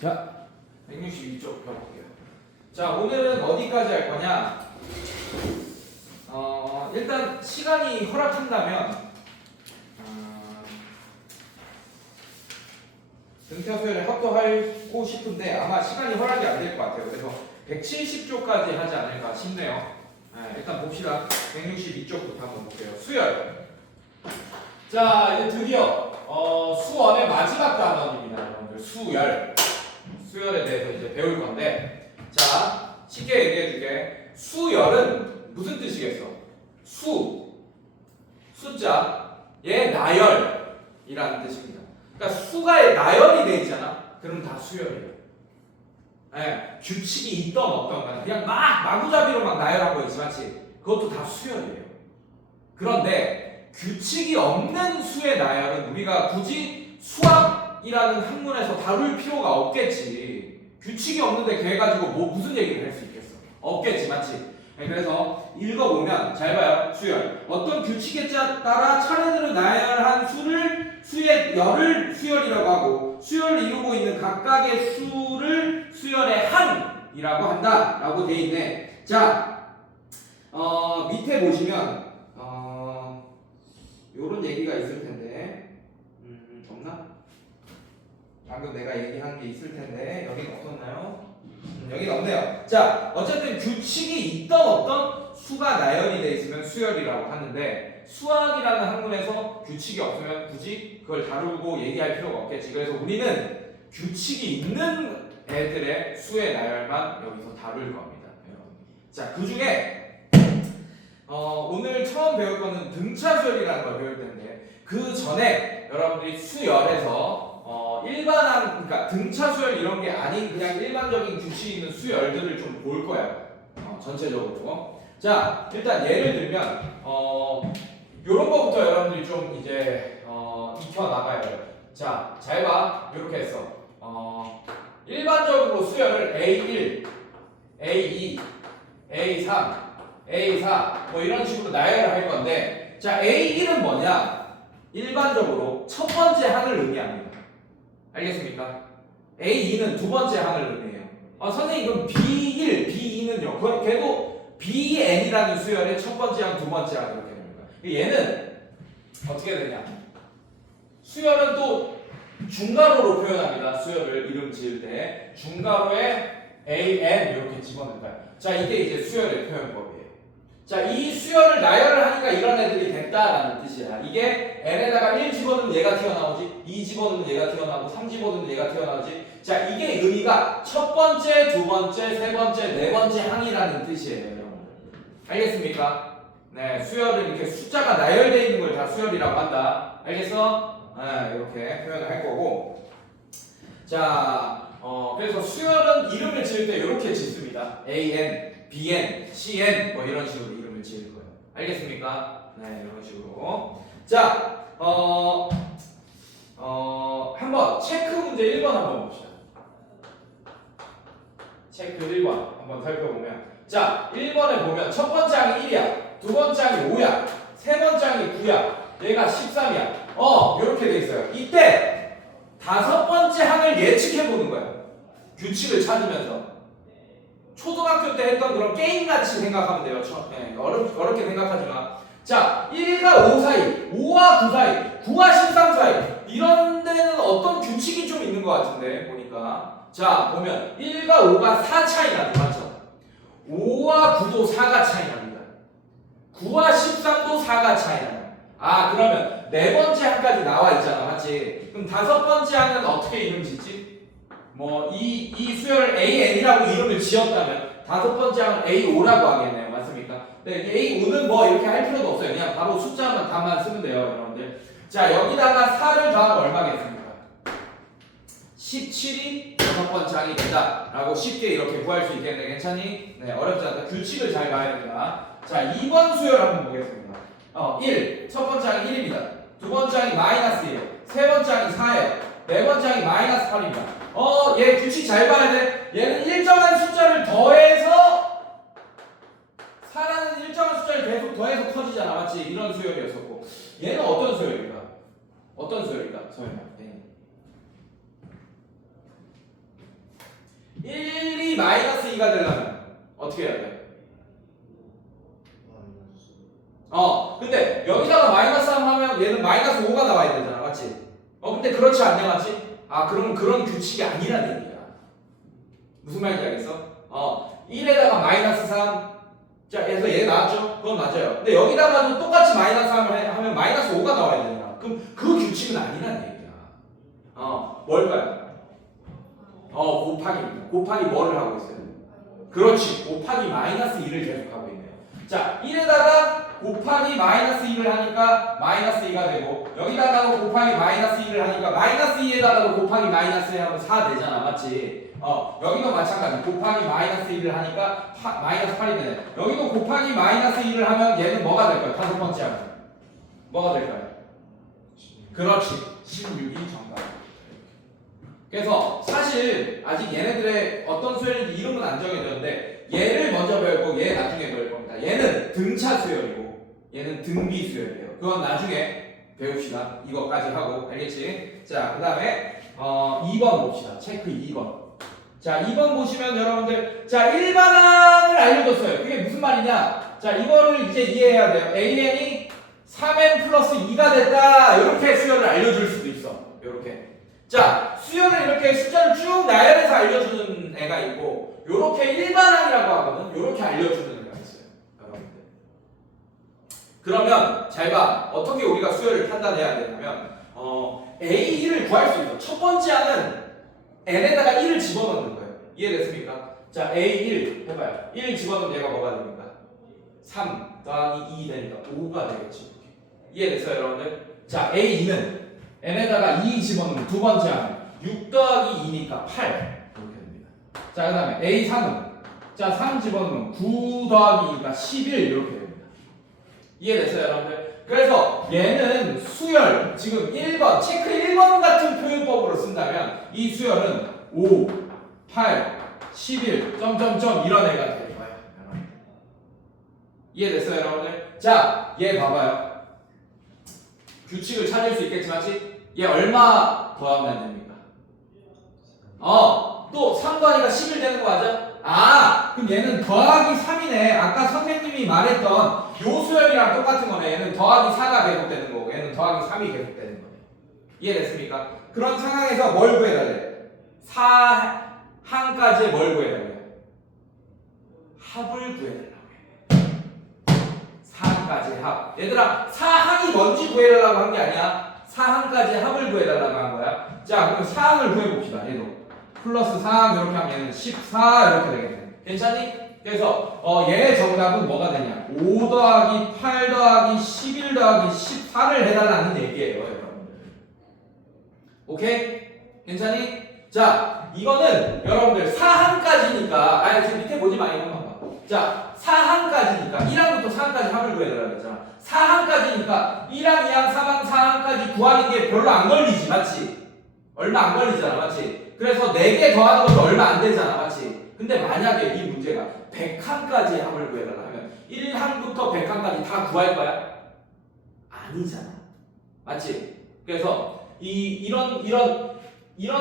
자, 162쪽 펴볼게요. 자, 오늘은 어디까지 할 거냐? 일단 시간이 허락한다면 등차 수열에 합도하고 싶은데 아마 시간이 허락이 안 될 것 같아요. 그래서 170쪽까지 하지 않을까 싶네요. 일단 봅시다. 162쪽부터 한번 볼게요. 수열. 자, 이제 드디어 수원의 마지막 단원입니다, 여러분들. 수열. 수열에 대해서 이제 배울 건데, 자, 쉽게 얘기해 줄게. 수열은 무슨 뜻이겠어? 숫자의 나열이라는 뜻입니다. 그러니까 수가 나열이 돼 있잖아. 그럼 다 수열이에요. 규칙이 있던 없던 간에 그냥 마구잡이로 막 나열한 거 있지, 맞지? 그것도 다 수열이에요. 그런데 규칙이 없는 수의 나열은 우리가 굳이 수학이라는 학문에서 다룰 필요가 없겠지. 규칙이 없는데 걔 가지고 무슨 얘기를 할 수 있겠어? 없겠지, 맞지? 그래서 읽어보면 잘 봐요. 수열. 어떤 규칙에 따라 차례대로 나열한 수의 열을 수열이라고 하고, 수열을 이루고 있는 각각의 수를 수열의 한이라고 한다라고 돼 있네. 자, 밑에 보시면 요런 얘기가 있을 텐데, 없나? 방금 내가 얘기한 게 있을 텐데 여기는 없었나요? 여기는 없네요. 자, 어쨌든 규칙이 있던 없던 수가 나열이 돼 있으면 수열이라고 하는데, 수학이라는 학문에서 규칙이 없으면 굳이 그걸 다루고 얘기할 필요가 없겠지. 그래서 우리는 규칙이 있는 애들의 수의 나열만 여기서 다룰 겁니다. 자, 그 중에 오늘 처음 배울 거는 등차수열이라는 걸 배울 텐데, 그 전에 여러분들이 수열에서 그러니까 등차수열 이런 게 아닌 그냥 일반적인 규칙이 있는 수열들을 좀 볼 거야. 전체적으로. 자, 일단 예를 들면 요런 거부터 여러분들이 좀 이제 익혀 나가야 돼요. 자, 잘 봐. 이렇게 했어. 일반적으로 수열을 A1, A2, A3, A4 뭐 이런 식으로 나열을 할 건데, 자, A1은 뭐냐? 일반적으로 첫 번째 항을 의미합니다. 알겠습니까? A2는 두 번째 항을 의미해요. 선생님, 그럼 B1, B2는요? 걔도 BN이라는 수열의 첫 번째 항, 두 번째 항 이렇게 됩니다. 얘는 어떻게 되냐? 수열은 또 중괄호로 표현합니다. 수열을 이름 지을 때 중괄호에 AN 이렇게 집어넣을까요? 자, 이게 이제 수열의 표현법이에요. 자, 이 수열을 나열을 하니까 이런 애들이 됐다라는 뜻이야. 이게 n에다가 1 집어넣으면 얘가 튀어나오지, 2 집어넣으면 얘가 튀어나오고, 3 집어넣으면 얘가 튀어나오지. 자, 이게 의미가 첫 번째, 두 번째, 세 번째, 네 번째 항이라는 뜻이에요, 여러분. 알겠습니까? 네, 수열은 이렇게 숫자가 나열되어 있는 걸 다 수열이라고 한다. 알겠어? 네, 이렇게 표현을 할 거고. 자, 그래서 수열은 이름을 지을 때 이렇게 짓습니다. AN, BN, CN 뭐 이런 식으로 이름을 지을 거예요. 알겠습니까? 네, 이런 식으로. 자, 한번 체크 문제 1번 한번 봅시다. 체크 1번 한번 살펴보면, 자, 1번에 보면 첫 번째 항이 1이야, 두 번째 항이 5야, 세 번째 항이 9야, 얘가 13이야. 이렇게 돼 있어요. 이때 다섯 번째 항을 예측해 보는 거야. 규칙을 찾으면서. 초등학교 때 했던 그런 게임같이 생각하면 돼요. 어렵게 생각하지 마. 자, 1과 5 사이, 5와 9 사이, 9와 13 사이, 이런 데는 어떤 규칙이 좀 있는 것 같은데, 보니까. 자, 보면 1과 5가 4 차이 나죠, 맞죠? 5와 9도 4가 차이 납니다. 9와 13도 4가 차이 나요. 그러면 네 번째 항까지 나와 있잖아, 맞지? 그럼 다섯 번째 항은 어떻게 이름 짓지? 이 수열을 AN이라고 이름을 지었다면 다섯 번째 항은 A5라고 하겠네요. 맞습니까? 네, A5는 뭐 이렇게 할 필요도 없어요. 그냥 바로 숫자만 답만 쓰면 돼요, 여러분들. 자, 여기다가 4를 더하면 얼마겠습니까? 17이 다섯 번째 항이 된다 라고 쉽게 이렇게 구할 수 있겠네. 괜찮니? 네, 어렵지 않다. 규칙을 잘 봐야 됩니다. 자, 2번 수열 한번 보겠습니다. 1, 첫 번째 항이 1입니다. 두 번째 항이 -1이에요. 세 번째 항이 4예요. 네 번째 항이 -8입니다. 얘 규칙 잘 봐야 돼. 얘는 일정한 숫자를 더해서, 4라는 일정한 숫자를 계속 더해서 터지잖아, 맞지? 이런 수열이었었고, 얘는 어떤 수열일까? 어떤 수열일까? 설마. 1이 마이너스 2가 되려면 어떻게 해야 돼? 근데 여기다가 마이너스 3 하면 얘는 마이너스 5가 나와야 되잖아, 맞지? 근데 그렇지 않냐, 맞지? 그럼 그런 규칙이 아니라는 얘기야. 무슨 말인지 알겠어? 1에다가 마이너스 3, 자, 그래서 얘 나왔죠? 그건 맞아요. 근데 여기다가도 똑같이 마이너스 3을 하면 마이너스 5가 나와야 되잖아. 그럼 그 규칙은 아니라는 얘기야. 뭘까요? 곱하기입니다. 곱하기 뭐를 하고 있어요? 그렇지, 곱하기 마이너스 2를 계속 하고 있네요. 자, 1에다가 곱하기 마이너스 2를 하니까 마이너스 2가 되고, 여기다가 곱하기 마이너스 2를 하니까 마이너스 2에다가도 곱하기 마이너스 2 하면 4 되잖아, 맞지? 여기도 마찬가지. 곱하기 마이너스 2를 하니까 마이너스 8이 되네. 여기도 곱하기 마이너스 2를 하면 얘는 뭐가 될까요? 다섯 번째 하면 뭐가 될까요? 그렇지, 16이 정답. 그래서 사실 아직 얘네들의 어떤 수열인지 이름은 안 정해졌는데, 얘를 먼저 배웠고 얘 나중에 배울 겁니다. 얘는 등차 수열이고 얘는 등비 수열이에요. 그건 나중에 배웁시다. 이거까지 하고, 알겠지? 자, 그 다음에 2번 봅시다. 체크 2번. 자, 2번 보시면 여러분들, 자, 일반항을 알려줬어요. 그게 무슨 말이냐? 자, 이거를 이제 이해해야 돼요. AN이 3n 플러스 2가 됐다. 이렇게 수열을 알려줄 수도 있어. 이렇게. 자, 수열을 이렇게 숫자를 쭉 나열해서 알려주는 애가 있고, 요렇게 일반항이라고 하거든. 요렇게 알려주는 애가 있어요. 여러분들. 그러면 잘 봐. 어떻게 우리가 수열을 판단해야 되냐면, A1을 구할 수 있어. 첫 번째 항은 n에다가 1을 집어넣는 거예요. 이해됐습니까? 자, A1 해봐요. 1 집어넣으면 얘가 뭐가 됩니까? 3 더하기 2 되니까 5가 되겠지. 이해됐어요, 여러분들? 자, A2는 n에다가 2 집어넣으면 두 번째 항 6 더하기 2니까 8 이렇게 됩니다. 자, 그 다음에 A3은 자, 3 집어넣으면 9 더하기 2니까 11 이렇게 됩니다. 이해됐어요, 여러분들? 그래서 얘는 수열, 지금 1번, 체크 1번 같은 표현법으로 쓴다면 이 수열은 5, 8, 11, 점점점 이런 애가 될 거예요. 이해됐어요, 여러분들? 자, 얘 봐봐요. 규칙을 찾을 수 있겠지만, 얘 얼마 더하면 됩니까? 또 3 더하니까 11 되는 거 맞아? 그럼 얘는 더하기 3이네. 아까 선생님이 말했던 요 수열이랑 똑같은 거네. 얘는 더하기 4가 계속되는 거고 얘는 더하기 3이 계속되는 거네. 이해됐습니까? 그런 상황에서 뭘 구해달래? 4항까지 뭘 구해달래? 합을 구해달라고 해. 4항까지 합. 얘들아, 4항이 뭔지 구해달라고 한 게 아니야. 4항까지 합을 구해달라고 한 거야. 자, 그럼 4항을 구해봅시다. 얘도 플러스 4 이렇게 하면 얘는 14 이렇게 되겠네. 괜찮니? 그래서 얘의 정답은 뭐가 되냐? 5 더하기 8 더하기 11 더하기 14를 해달라는 얘기예요, 여러분들. 오케이? 괜찮니? 자, 이거는 여러분들 4항까지니까 지금 밑에 보지 마. 이것만 봐. 자, 4항까지니까 1항부터 4항까지 합을 구해달라고 했잖아. 4항까지니까 1항, 2항, 3항, 4항까지 구하는 게 별로 안 걸리지, 맞지? 얼마 안 걸리잖아, 맞지? 그래서 4개 더하는 것도 얼마 안 되잖아, 맞지? 근데 만약에 이 문제가 100항까지 합을 구해달라 하면 1항부터 100항까지 다 구할 거야? 아니잖아, 맞지? 그래서 이런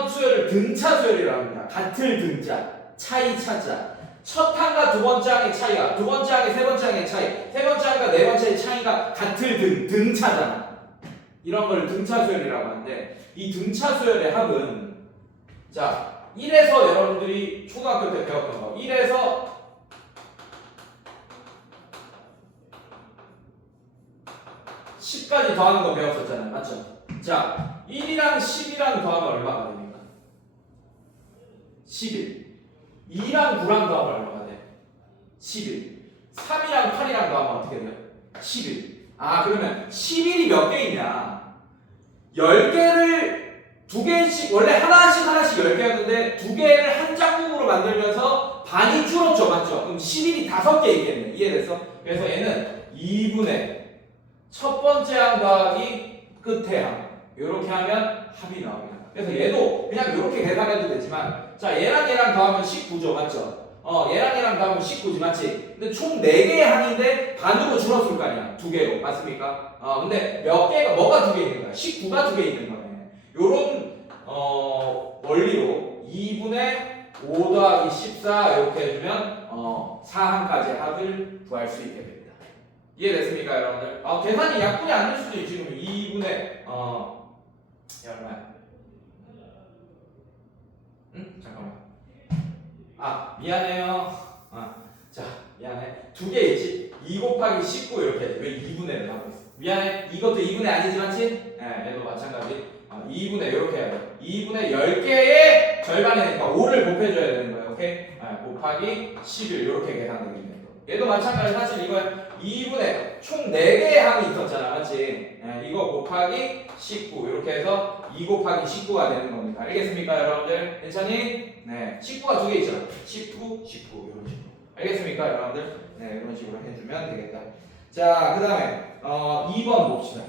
수열을 등차 수열이라고 합니다. 같을 등자, 차이 차자. 첫 항과 두 번째 항의 차이가, 두 번째 항의 세 번째 항의 차이, 세 번째 항과 네 번째의 차이가 같을 등차잖아. 이런 걸 등차 수열이라고 하는데, 이 등차 수열의 합은, 자, 1에서 여러분들이 초등학교 때 배웠던 거, 1에서 10까지 더하는 거 배웠었잖아요, 맞죠? 자, 1이랑 10이랑 더하면 얼마가 됩니까? 11. 2랑 9랑 더하면 얼마가 돼? 11. 3이랑 8이랑 더하면 어떻게 돼요? 11. 그러면 11이 몇 개 있냐? 10개를 2개씩, 원래 하나씩 10개였는데 2개를 한 장국으로 만들면서 반이 줄었죠, 맞죠? 그럼 11이 5개 있겠네. 이해됐어? 그래서 얘는 2분의 첫 번째 항 더하기 끝에 항, 요렇게 하면 합이 나옵니다. 그래서 얘도 그냥 이렇게 계산해도 되지만, 자, 얘랑 더하면 19죠, 맞죠? 얘랑 더하면 19지, 맞지? 근데 총 4개의 항인데 반으로 줄었을 거 아니야, 2개로, 맞습니까? 근데 몇 개가, 뭐가 2개 있는 거야? 19가 2개 있는 거네. 요런 원리로 2분의 5 더하기 14 이렇게 해주면 4항까지 합을 구할 수 있게 됩니다. 이해됐습니까 여러분들? 계산이 약분이 안 될 수도 있지. 지금 2분의 얼마야? 잠깐만. 미안해요. 자 미안해. 두 개 있지. 2 곱하기 19 이렇게 해. 왜 2분의 1을 하고 있어? 미안해. 이것도 2분의 아니지 맞지? 얘도 마찬가지. 2분의 이렇게 해야 돼. 2분의 10개의 절반이니까 5를 곱해줘야 되는 거예요. 오케이? 곱하기 11 이렇게 계산되겠네. 얘도 마찬가지. 사실 이거 2분의 총 4개의 항이 있었잖아. 맞지? 이거 곱하기 19 이렇게 해서 2 곱하기 19가 되는 겁니다. 알겠습니까 여러분들? 괜찮니? 네. 19가 두 개 있죠. 19, 19 이런 식으로. 알겠습니까 여러분들? 네. 이런 식으로 해주면 되겠다. 자, 그 다음에 2번 봅시다.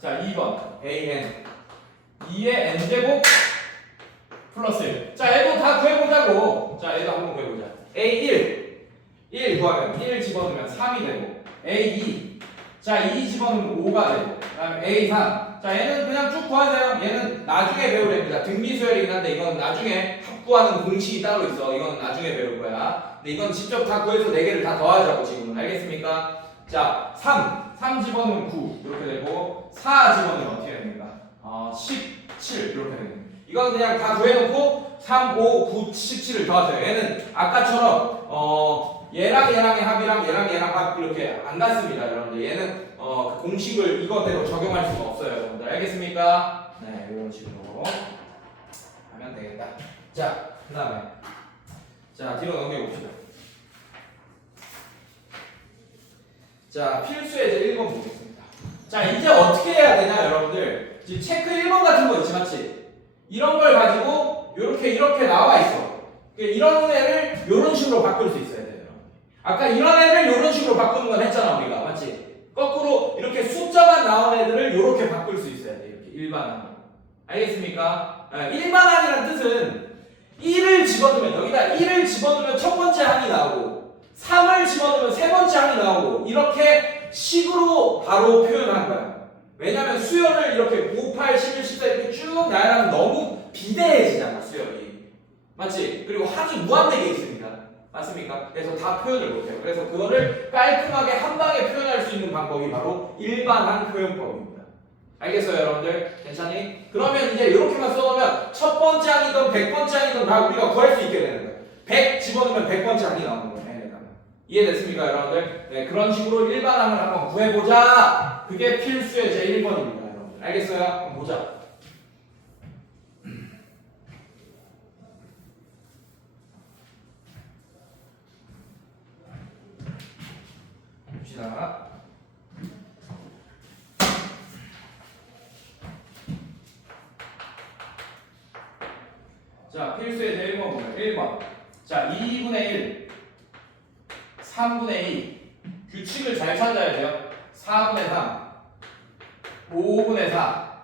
자, 2번 AN 2의 n제곱 플러스 1. 자, 얘도 다 구해보자고. 자, 얘도 한번 구해보자. A1 1 구하면 1 집어넣으면 3이 되고 A2 자, 2 집어넣으면 5가 되고 그 다음에 A3 자, 얘는 그냥 쭉 구하세요. 얘는 나중에 배우랍니다. 등비수열이긴 한데 이건 나중에 합구하는 공식이 따로 있어. 이건 나중에 배울 거야. 근데 이건 직접 다 구해서 4개를 다 더하자고 지금은. 알겠습니까? 자, 3 집어넣으면 9 이렇게 되고 4 집어넣으면 어떻게 됩니까? 17 이렇게 됩니다. 이건 그냥 다 구해놓고 3, 5, 9, 17을 더하세요. 얘는 아까처럼 얘랑 얘랑의 합이랑 얘랑 합 이렇게 안 같습니다. 여러분들 얘는 그 공식을 이거대로 적용할 수가 없어요. 여러분들 알겠습니까? 네, 이런 식으로 하면 되겠다. 자, 그 다음에 자 뒤로 넘겨봅시다. 자, 필수의 제 1번 보겠습니다. 자, 이제 어떻게 해야 되냐 여러분들. 지금 체크 1번 같은 거 있지 맞지? 이런 걸 가지고 이렇게 나와 있어. 이런 애를 이런 식으로 바꿀 수 있어야 돼요. 아까 이런 애를 이런 식으로 바꾸는 건 했잖아 우리가 맞지? 거꾸로 이렇게 숫자만 나온 애들을 이렇게 바꿀 수 있어야 돼. 이렇게 일반항으로. 알겠습니까? 일반항이란 뜻은 1을 집어넣으면 여기다 1을 집어넣으면 첫 번째 항이 나오고 3을 집어넣으면 세 번째 항이 나오고 이렇게 식으로 바로 표현한 거야. 왜냐면 수열을 이렇게 5, 8, 11, 14 이렇게 쭉 나열하면 너무 비대해지잖아 수열이. 맞지? 그리고 항이 무한대게 있습니다. 맞습니까? 그래서 다 표현을 못해요. 그래서 그거를 깔끔하게 한 방에 표현할 수 있는 방법이 바로 일반항 표현법입니다. 알겠어요 여러분들? 괜찮니? 그러면 이제 이렇게만 써놓으면 첫 번째 항이든 100번째 항이든 다 우리가 구할 수 있게 되는 거예요. 100 집어넣으면 100번째 항이 나오는 거예요. 이해됐습니까 여러분들? 네, 그런 식으로 일반항을 한번 구해보자. 그게 필수의 제 1번입니다 여러분들. 알겠어요? 한번 보자. 봅시다. 자, 필수의 제 1번 보면 1번. 자, 2분의 1 3분의 2 규칙을 잘 찾아야 돼요. 4분의 3 5분의 4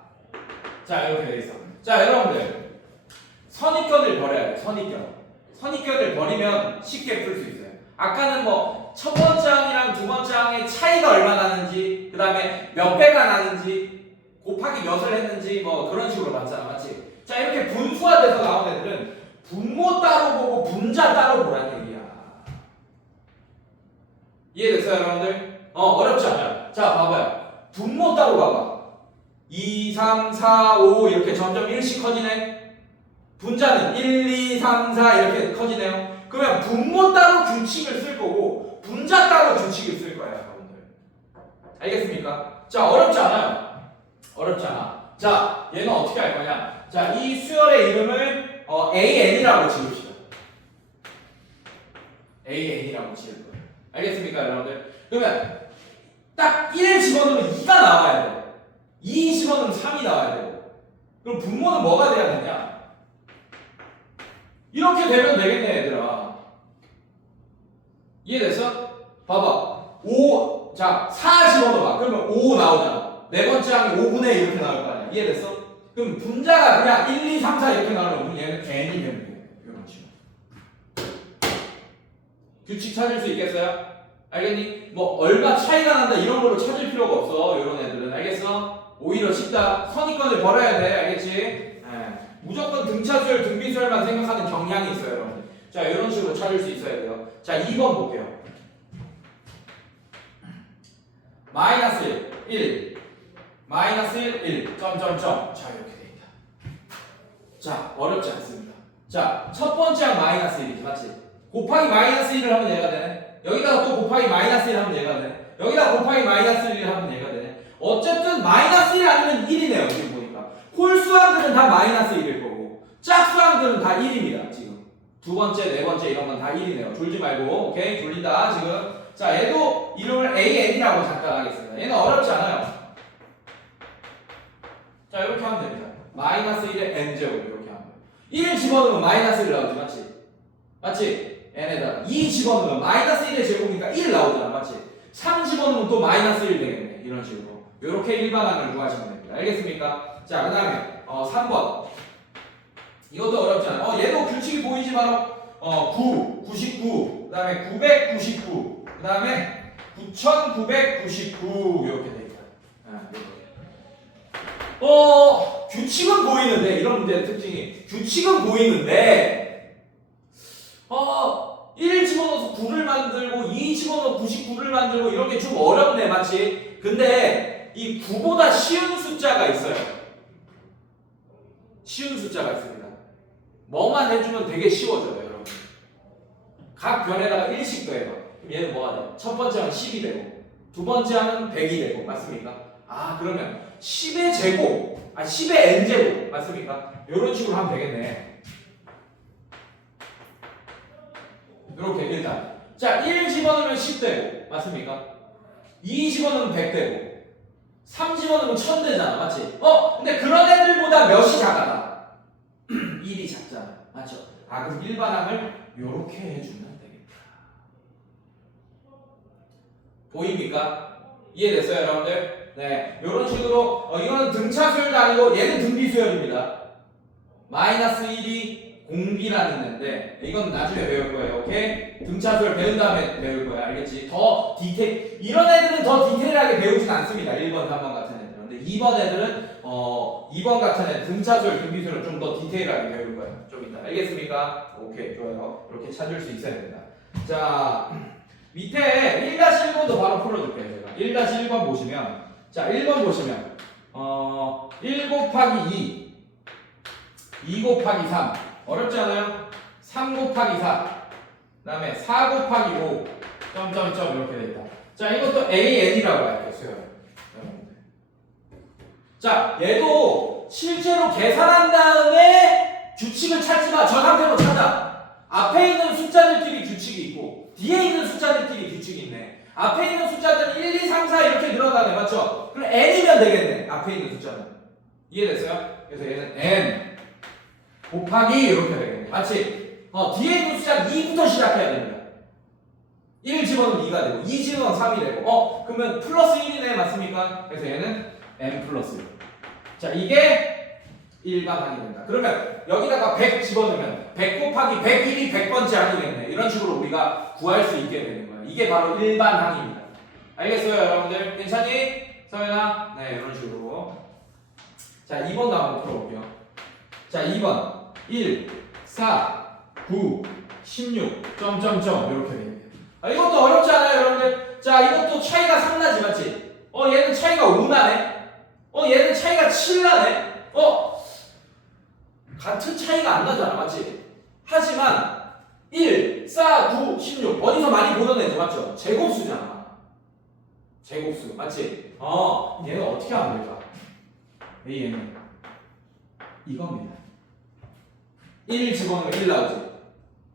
자, 이렇게 돼 있어. 자, 여러분들 선입견을 버려야 돼. 선입견을 버리면 쉽게 풀 수 있어요. 아까는 뭐 첫 번째 항이랑 두 번째 항의 차이가 얼마 나는지 그 다음에 몇 배가 나는지 곱하기 몇을 했는지 뭐 그런 식으로 봤잖아. 맞지? 자, 이렇게 분수화돼서 나온 애들은 분모 따로 보고 분자 따로 보라는 얘기야. 이해됐어요 여러분들? 어렵지 않아요. 자, 봐봐요. 분모 따로 봐봐. 2, 3, 4, 5 이렇게 점점 1씩 커지네. 분자는 1, 2, 3, 4 이렇게 커지네요. 그러면 분모 따로 규칙을 쓸 거고 분자 따로 규칙을 쓸 거예요 여러분들. 알겠습니까? 자, 어렵지 않아요. 어렵지 않아. 자, 얘는 어떻게 할 거냐. 자, 이 수열의 이름을 AN이라고 지읍시다. AN이라고 지을 거예요. 알겠습니까 여러분들? 그러면 딱 1을 집어넣으면 2가 나와야 돼. 2 집어넣으면 3이 나와야 되고. 그럼 분모는 뭐가 돼야 되냐? 이렇게 되면 되겠네 얘들아. 이해됐어? 봐봐. 5, 자, 4 집어넣어봐. 그러면 5 나오잖아. 네 번째 항이 5분의 1 이렇게 나올 거 아니야. 이해됐어? 그럼 분자가 그냥 1, 2, 3, 4 이렇게 나오면 얘는 n이 되면 돼. 이런 식으로. 규칙 찾을 수 있겠어요? 알겠니? 뭐 얼마 차이가 난다 이런 걸로 찾을 필요가 없어. 이런 애들은. 알겠어? 오히려 쉽다. 선입견을 버려야 돼. 알겠지? 무조건 등차수열, 등비수열만 생각하는 경향이 있어요, 여러분. 자, 이런 식으로 찾을 수 있어야 돼요. 자, 2번 볼게요. 마이너스 1, 마이너스 1, 점점점. 자, 이렇게 돼 있다. 자, 어렵지 않습니다. 자, 첫 번째 항 마이너스 1이지, 맞지? 곱하기 마이너스 1을 하면 얘가 되네. 여기다가 또 곱하기 마이너스 1 하면 얘가 되네. 여기다 곱하기 마이너스 1을 하면 얘가 되네. 어쨌든 마이너스 1 아니면 1이네요, 지금 보니까. 홀수항들은 다 마이너스 1일 거고, 짝수항들은 다 1입니다, 지금. 두 번째, 네 번째 이런 건 다 1이네요. 졸지 말고, 오케이? 졸린다, 지금. 자, 얘도 이름을 AN이라고 잠깐 하겠습니다. 얘는 어렵지 않아요. 자, 이렇게 하면 됩니다. 마이너스 1의 n제곱 이렇게 하면 돼요. 1 집어넣으면 마이너스 1 나오지, 맞지? 맞지? n에다가 2 집어넣으면 마이너스 1의 제곱이니까 1 나오잖아, 맞지? 3 집어넣으면 또 마이너스 1 되겠네. 이런 식으로. 이렇게 일반항을 구하시면 됩니다. 알겠습니까? 자, 그 다음에 3번. 이것도 어렵지 않아요. 얘도 규칙이 보이지 바로 9, 99, 그 다음에 999, 그 다음에 9999 이렇게 돼 있다. 규칙은 보이는데 이런 문제의 특징이 규칙은 보이는데 1 집어넣어서 9를 만들고 2 집어넣어서 99를 만들고 이런 게 좀 어렵네, 맞지? 근데 이 9보다 쉬운 숫자가 있어요. 쉬운 숫자가 있습니다. 뭐만 해주면 되게 쉬워져요, 여러분. 각 변에다가 1씩 더해봐. 그럼 얘는 뭐가 돼? 첫 번째 항은 10이 되고, 두 번째 항은 100이 되고, 맞습니까? 아, 그러면 10의 제곱, 10의 n제곱, 맞습니까? 이런 식으로 하면 되겠네. 이렇게 일단. 자, 1 집어넣으면 10 되고, 맞습니까? 2 집어넣으면 100 되고, 3 집어넣으면 1000 되잖아, 맞지? 근데 그런 애들보다 몇이 작아? 1이 작잖아, 맞죠? 그럼 일반항을 이렇게 해주면 되겠다. 보입니까? 이해됐어요, 여러분들? 네, 이런 식으로 이거는 등차수열도 아니고 얘는 등비수열입니다. 마이너스 1이 공비라는 애인데 이건 나중에 배울 거예요, 오케이? 등차수열 배운 다음에 배울 거야, 알겠지? 더 디테일, 이런 애들은 더 디테일하게 배우진 않습니다. 1번, 3번 같은 애들은. 근데 2번 애들은 2번 같은 애 등차수열, 등비수열을 좀 더 디테일하게 배울 거예요. 좀 이따. 알겠습니까? 오케이, 좋아요. 이렇게 찾을 수 있어야 됩니다. 자, 밑에 1-1번도 바로 풀어줄게요. 제가 1-1번 보시면, 자, 1번 보시면 1 곱하기 2 곱하기 3 어렵지 않아요? 3 곱하기 4 그 다음에 4 곱하기 5 점점점 이렇게 되있다. 자, 이것도 AN이라고 할게요, 수요. 자, 얘도 실제로 계산한 다음에 규칙을 찾지 마. 저 상태로 찾아. 앞에 있는 숫자들끼리 규칙이 있고 뒤에 있는 숫자들끼리 규칙이 있네. 앞에 있는 숫자들은 1, 2, 3, 4 이렇게 늘어나네, 맞죠? 그럼 n이면 되겠네, 앞에 있는 숫자는. 이해됐어요? 그래서 얘는 n 곱하기 이렇게 되겠네, 맞지? 뒤에 있는 숫자는 2부터 시작해야 됩니다. 1 집어넣으면 2가 되고 2 집어넣으면 3이 되고 그러면 플러스 1이네, 맞습니까? 그래서 얘는 n 플러스 1. 자, 이게 일반항이 된다. 그러면 여기다가 100 집어넣으면 100 곱하기 101이 100번째 항이겠네. 이런 식으로 우리가 구할 수 있게 되는 거예요. 이게 바로 일반항입니다. 알겠어요, 여러분들? 괜찮니? 서연아? 네, 이런 식으로. 자, 2번도 한번 풀어볼게요. 자, 2번 1, 4, 9, 16, 점점점 이렇게 됩니다. 이것도 어렵지 않아요, 여러분들? 자, 이것도 차이가 3나지, 맞지? 얘는 차이가 5나네? 얘는 차이가 7나네? 같은 차이가 안 나잖아, 맞지? 하지만 1, 4, 9, 16 어디서 많이 보던 애죠, 맞죠? 제곱수잖아. 제곱수, 맞지? 얘는 어떻게 하면 될까? 얘는 이겁니다. 1 집어넣으면 1 나오지.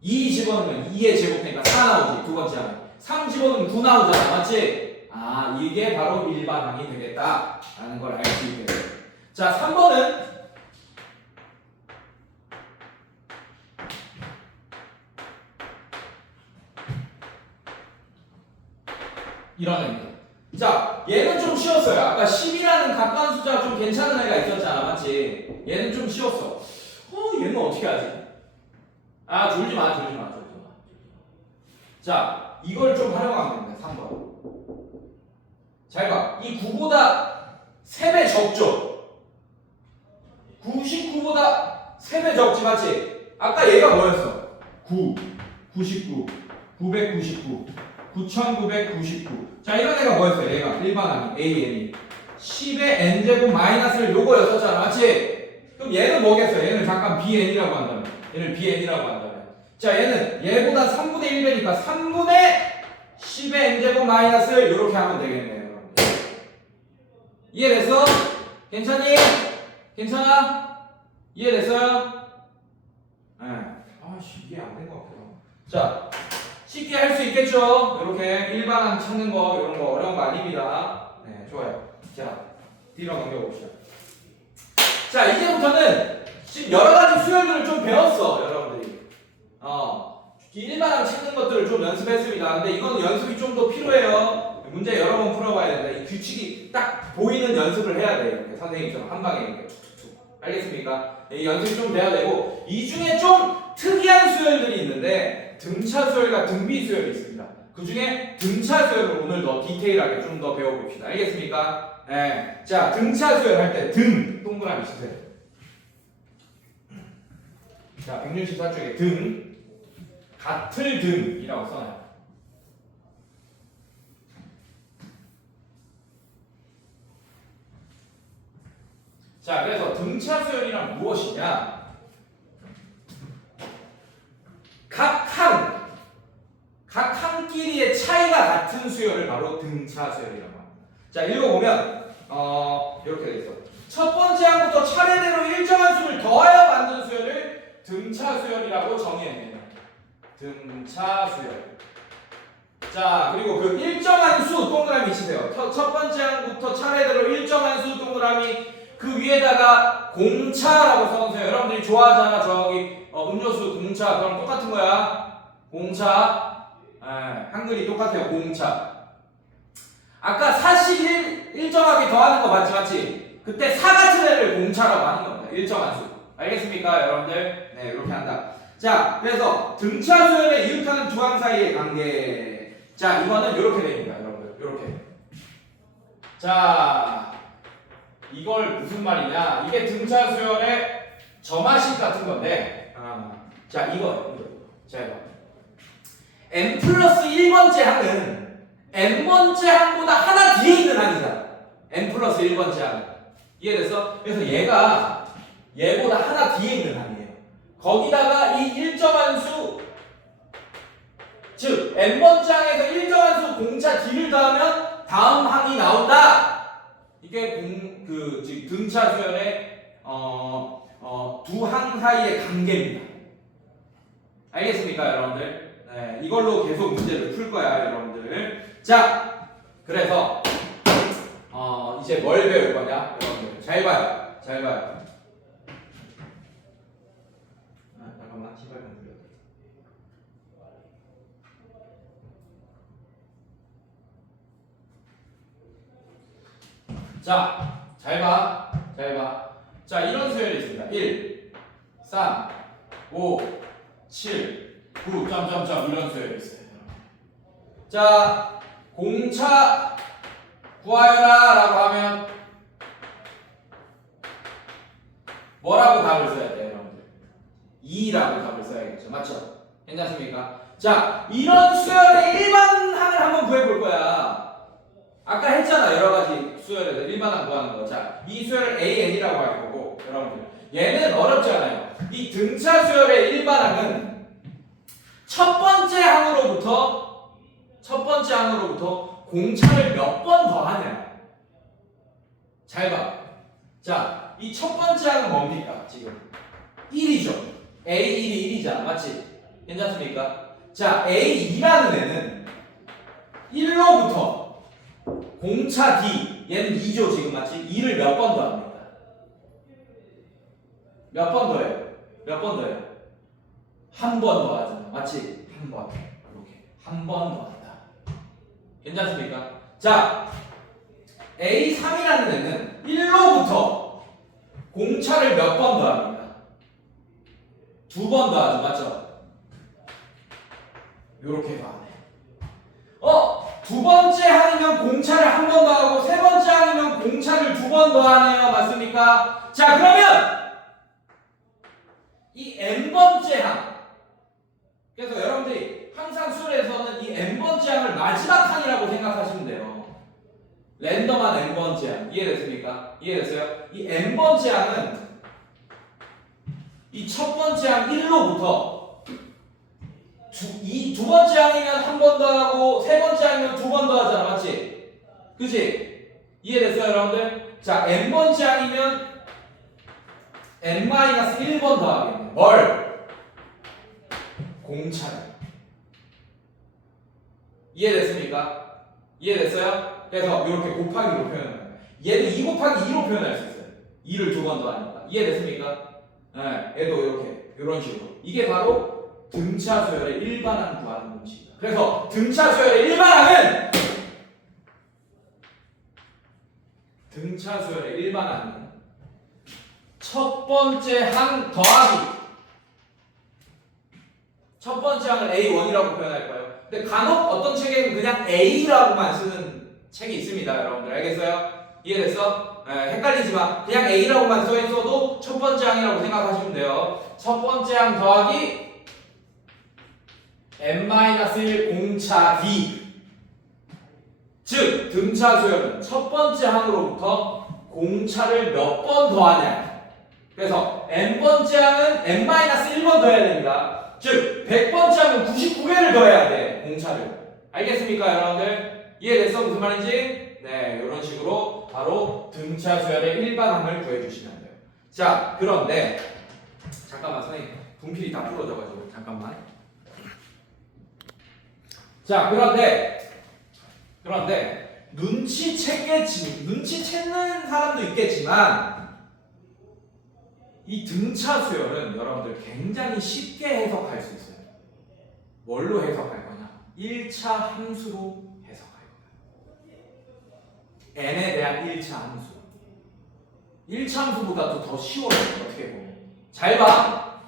2 집어넣으면 2의 제곱되니까 4 나오지, 두 번째 항. 3 집어넣으면 9 나오잖아, 맞지? 이게 바로 일반항이 되겠다 라는 걸 알 수 있게 돼요. 자, 3번은 이런 애입니다. 자, 얘는 좀 쉬웠어요. 아까 10이라는 가까운 숫자가 좀 괜찮은 애가 있었잖아, 맞지? 얘는 좀 쉬웠어. 얘는 어떻게 하지? 졸지 마. 자, 이걸 좀 활용하면 됩니다. 3번. 잘 봐. 이 9보다 3배 적죠? 99보다 3배 적지 맞지? 아까 얘가 뭐였어? 9, 99, 999, 9999. 자 이런 애가 뭐였어? 얘가 일반항이 AN이 10의 n제곱 마이너스를 요거였었잖아 맞지? 그럼 얘는 뭐겠어? 얘는 잠깐 BN이라고 한다면 얘를 BN이라고 한다면 자 얘는 얘보다 3분의 1배니까 3분의 10의 n제곱 마이너스 이렇게 하면 되겠네요. 이해됐어? 괜찮니? 괜찮아? 이해됐어요? 네. 아씨 이해 안 된 것 같아요. 자 쉽게 할 수 있겠죠? 이렇게 일반항 찾는 거 이런 거 어려운 거 아닙니다. 네 좋아요. 자 뒤로 넘겨봅시다. 자 이제부터는 여러 가지 수열들을 좀 배웠어 여러분들이. 일반항 찾는 것들을 좀 연습했습니다. 근데 이건 연습이 좀 더 필요해요. 문제 여러 번 풀어봐야 된다. 이 규칙이 딱 보이는 연습을 해야 돼요. 이렇게 선생님처럼 한 방에 이렇게 툭툭툭. 알겠습니까? 이 연습이 좀 돼야 되고 이 중에 좀 특이한 수열들이 있는데 등차 수열과 등비 수열이 있습니다. 그 중에 등차 수열을 오늘 더 디테일하게 좀 더 배워봅시다. 알겠습니까? 네. 자 등차 수열 할 때 등 동그라미 치세요. 자 164쪽에 등 같을 등이라고 써놔요. 자, 그래서 등차 수열이란 무엇이냐? 각 항끼리의 차이가 같은 수열을 바로 등차 수열이라고 합니다. 자, 읽어보면 이렇게 돼 있어. 첫 번째 항부터 차례대로 일정한 수를 더하여 만든 수열을 등차 수열이라고 정의해냅니다. 등차 수열. 자 그리고 그 일정한 수 동그라미 치세요. 첫 번째 항부터 차례대로 일정한 수 동그라미 그 위에다가 공차라고 써놓으세요. 여러분들이 좋아하잖아 저기 음료수 공차 그럼 똑같은 거야. 공차. 한글이 똑같아요. 공차. 아까 사실 일정하게 더하는 거 맞지? 그때 사 같은 애를 공차라고 하는 겁니다. 일정한 수. 알겠습니까 여러분들? 네 이렇게 한다. 자, 그래서 등차 수열에 이웃하는 두 항 사이의 관계. 자, 이거는 이렇게 됩니다, 여러분들. 이렇게. 자, 이걸 무슨 말이냐? 이게 등차 수열의 점화식 같은 건데. 자, 이거. 자, 이거. n 플러스 1번째 항은 n번째 항보다 하나 뒤에 있는 항이잖아. n 플러스 1번째 항. 이해됐어? 그래서 얘보다 하나 뒤에 있는 항이에요. 거기다가 이 일정한 수, 즉 n번째 항에서 일정한 수 공차 D를 더하면 다음 항이 나온다. 이게 즉 등차 수열의 두 항 사이의 관계입니다. 알겠습니까, 여러분들? 네, 이걸로 계속 문제를 풀 거야, 여러분들. 자, 그래서 이제 뭘 배울 거냐, 여러분들? 잘 봐요, 잘 봐요. 잠깐만, 시발 좀 돌려. 자, 잘 봐, 잘 봐. 자, 이런 수열이 있습니다. 1, 3, 5, 7, 9, 점점점 이런 수열이 있어요. 자, 공차 구하여라 라고 하면 뭐라고 답을 써야 돼요, 여러분들? 2라고 답을 써야겠죠. 맞죠? 괜찮습니까? 자, 이런 수열의 일반항을 한번 구해볼 거야. 아까 했잖아, 여러 가지 수열에서 일반항 구하는 거. 자, 이 수열을 AN이라고 할 거고, 여러분들. 얘는 어렵지 않아요. 이 등차 수열의 일반항은 첫 번째 항으로부터 공차를 몇 번 더하냐. 잘 봐. 자, 이 첫 번째 항은 뭡니까? 지금 1이죠. A1이 1이잖아. 맞지? 괜찮습니까? 자, A2라는 애는 1로부터 공차 D, 얘는 2죠. 지금 맞지? 2를 몇 번 더합니까? 몇 번 더해요? 몇 번 더해요? 한 번 더하잖아. 맞지? 한 번. 이렇게. 한 번 더한다. 괜찮습니까? 자, A3이라는 애는 1로부터 공차를 몇 번 더합니까? 2번 더하죠. 맞죠? 요렇게 더하네. 두 번째 항이면 공차를 한 번 더하고 세 번째 항이면 공차를 2번 더하네요. 맞습니까? 자, 그러면 이 n번째 항. 그래서 여러분들이 항상 수열에서는 이 n번째 항을 마지막 항이라고 생각하시면 돼요. 랜덤한 n번째 항. 이해됐습니까? 이해됐어요? 이 n번째 항은 이 첫 번째 항 1로부터 이 두 번째 항이면 한 번 더 하고 세 번째 항이면 두 번 더 하잖아. 맞지? 그치? 이해됐어요 여러분들? 자 n번째 항이면 n-1번 더 하겠네. 뭘? 공차를. 이해됐습니까? 이해됐어요? 그래서 이렇게 곱하기로 표현하는 거예요. 얘도 2 곱하기 2로 표현할 수 있어요. 2를 두 번 더 하니까. 이해됐습니까? 네, 얘도 이렇게 이런 식으로. 이게 바로 등차 수열의 일반항 구하는 공식이다. 그래서 등차 수열의 일반항은 첫 번째 항 더하기 첫 번째 항을 A1이라고 표현할 거예요. 근데 간혹 어떤 책에는 그냥 A라고만 쓰는 책이 있습니다. 여러분들 알겠어요? 이해됐어? 헷갈리지 마. 그냥 A라고만 써 있어도 첫 번째 항이라고 생각하시면 돼요. 첫 번째 항 더하기 n-1 공차 D. 즉 등차 수열은 첫 번째 항으로부터 공차를 몇 번 더하냐. 그래서 n번째 항은 n-1번 더해야 됩니다. 즉 100번째 항은 99개를 더해야 돼. 공차를. 알겠습니까 여러분들? 이해됐어? 무슨 말인지? 네, 이런 식으로 바로 등차 수열의 일반항을 구해주시면 돼요. 자, 그런데 잠깐만 선생님 분필이 다 부러져가지고 잠깐만. 자, 그런데 눈치채는 사람도 있겠지만 이 등차 수열은 여러분들 굉장히 쉽게 해석할 수 있어요. 뭘로 해석할 거냐? 1차 함수로 해석할 거예요. n에 대한 1차 함수. 1차 함수보다도 더 쉬워요. 어떻게 보면. 잘 봐.